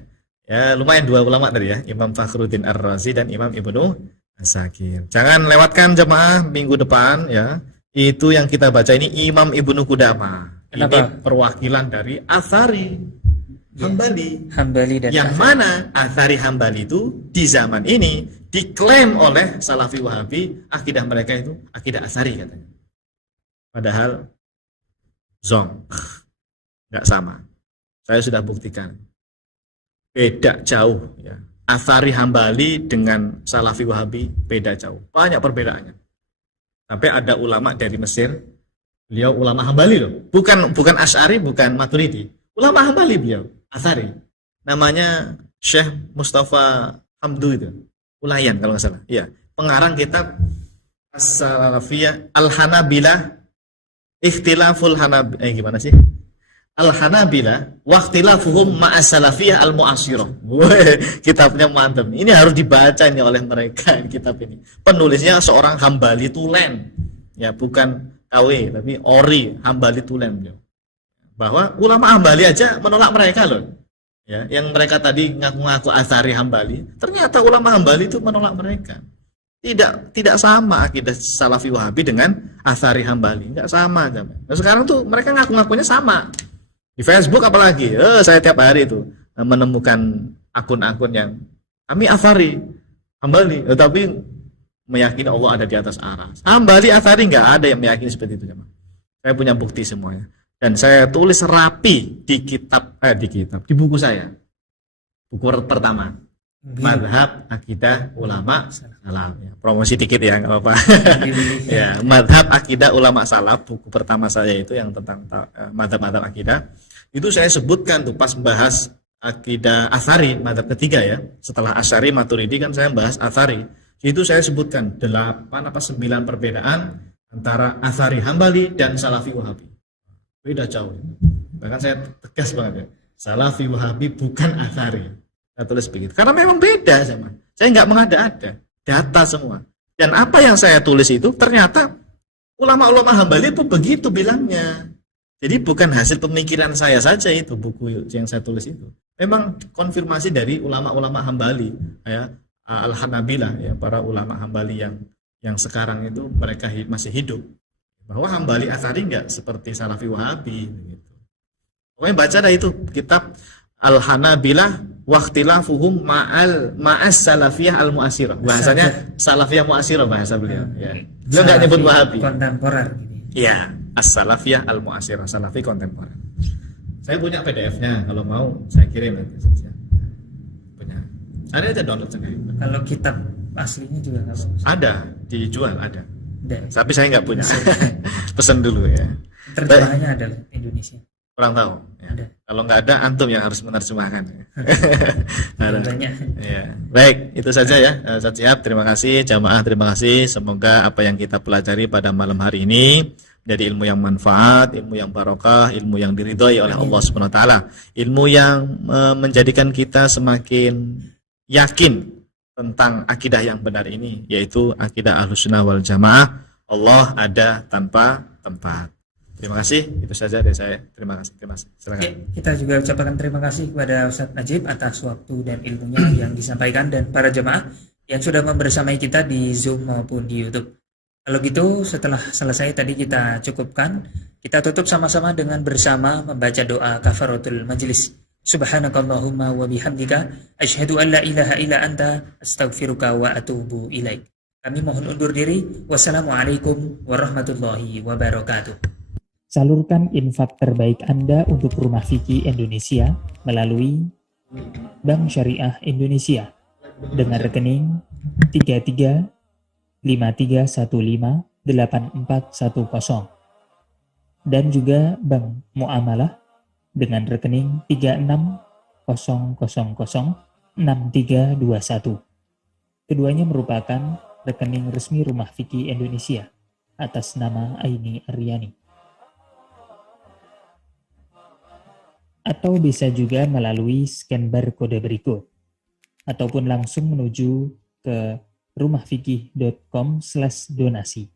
Ya lumayan 2 ulama tadi ya. Imam Fakhruddin Ar-Razi dan Imam Ibnu Asakir. Jangan lewatkan jemaah minggu depan ya. Itu yang kita baca ini Imam Ibnu Qudamah. Ini perwakilan dari Atsari Hambali dan yang Athari. Mana Atsari Hambali itu di zaman ini diklaim oleh Salafi Wahabi akidah mereka itu akidah Atsari katanya. Padahal zong nggak sama. Saya sudah buktikan beda jauh ya. Atsari Hambali dengan Salafi Wahabi beda jauh, banyak perbedaannya. Sampai ada ulama dari Mesir, beliau ulama Hambali loh, bukan Asy'ari, bukan Maturidi, ulama Hambali beliau, Atsari. Namanya Syekh Mustafa Hamdu itu, Ulayan kalau nggak salah. Iya, pengarang kitab As-Salafiyah Al-Hanabilah Ikhtilaful gimana sih? Al-Hanabilah wa ikhtilafuhum ma'as salafiyah al-mu'asyirah. Kitabnya mantap. Ini harus dibaca ini oleh mereka kitab ini. Penulisnya seorang Hambali Tulen. Ya, bukan KW tapi Ori Hambali Tulen beliau. Bahwa ulama Hambali aja menolak mereka loh. Ya, yang mereka tadi ngaku-ngaku Atsari Hambali, ternyata ulama Hambali itu menolak mereka. Tidak sama akidah Salafi Wahabi dengan Atsari Hambali, enggak sama. Nah, sekarang tuh mereka ngaku-ngakunya sama. Di Facebook apalagi, saya tiap hari itu menemukan akun-akun yang kami Atsari Hambali, tetapi meyakini Allah ada di atas aras. Hambali Atsari nggak ada yang meyakini seperti itu. Saya punya bukti semuanya, dan saya tulis rapi di di buku saya, buku pertama, Madhab Akidah Ulama Salaf. Ya, promosi dikit ya, nggak apa-apa. Ya, Madhab Akidah Ulama Salaf, buku pertama saya itu yang tentang madhab-madhab akidah. Itu saya sebutkan tuh pas bahas akidah Atsari, madhab ketiga ya. Setelah Asy'ari Maturidi kan saya bahas Atsari. Itu saya sebutkan 8 apa 9 perbedaan antara Atsari Hambali dan Salafi Wahabi. Beda jauh. Bahkan saya tegas banget ya. Salafi Wahabi bukan Atsari. Saya tulis begitu. Karena memang beda sama. Saya nggak mengada-ada. Data semua. Dan apa yang saya tulis itu ternyata ulama-ulama Hambali itu begitu bilangnya. Jadi bukan hasil pemikiran saya saja itu buku yang saya tulis itu. Memang konfirmasi dari ulama-ulama Hambali, ya, Al-Hanabilah, ya, para ulama Hambali yang sekarang itu mereka masih hidup. bahwa Hambali Atsari enggak seperti Salafi Wahabi gitu. Pokoknya baca dah itu kitab Al-Hanabilah waqtilafuhum ma'as salafiyah al-mu'asirah. Bahasanya salafiyah mu'asirah bahasa beliau ya. Beliau enggak nyebut Wahabi. Kontemporer gitu. Iya, as-salafiyah al-mu'asirah, salafi kontemporer. Saya punya PDF-nya, kalau mau saya kirim nanti saja. Punya. Ada aja download sendiri. Kalau kitab aslinya juga nggak bagus. Ada, dijual ada. Ada. Tapi saya nggak punya. Pesan dulu ya. Terjemahannya ada Indonesia. Kurang tahu. Ya. Ada. Kalau nggak ada, antum yang harus menerjemahkan. Ada. Banyak. Ya. Baik, itu saja ya. Ustaz Syihab, terima kasih. Jamaah, terima kasih. Semoga apa yang kita pelajari pada malam hari ini jadi ilmu yang manfaat, ilmu yang barokah, ilmu yang diridhoi oleh Allah Subhanahu wa taala. Ilmu yang menjadikan kita semakin yakin tentang akidah yang benar ini, yaitu akidah Ahlussunnah wal Jamaah. Allah ada tanpa tempat. Terima kasih, itu saja dari saya. Terima kasih. Silakan. Oke, kita juga ucapkan terima kasih kepada Ustadz Najib atas waktu dan ilmunya yang disampaikan dan para jemaah yang sudah membersamai kita di Zoom maupun di YouTube. Kalau gitu setelah selesai tadi kita cukupkan, kita tutup sama-sama dengan bersama membaca doa kafaratul majlis. Subhanakallahumma wa bihamdika asyhadu an la ilaha illa anta astaghfiruka wa atubu ilaik. Kami mohon undur diri. Wassalamualaikum warahmatullahi wabarakatuh. Salurkan infak terbaik Anda untuk Rumah Fikih Indonesia melalui Bank Syariah Indonesia dengan rekening 3353158410 dan juga Bank Muamalah dengan rekening 36006321. Keduanya merupakan rekening resmi Rumah Fikih Indonesia atas nama Aini Aryani. Atau bisa juga melalui scan barcode berikut ataupun langsung menuju ke rumahfikih.com/donasi.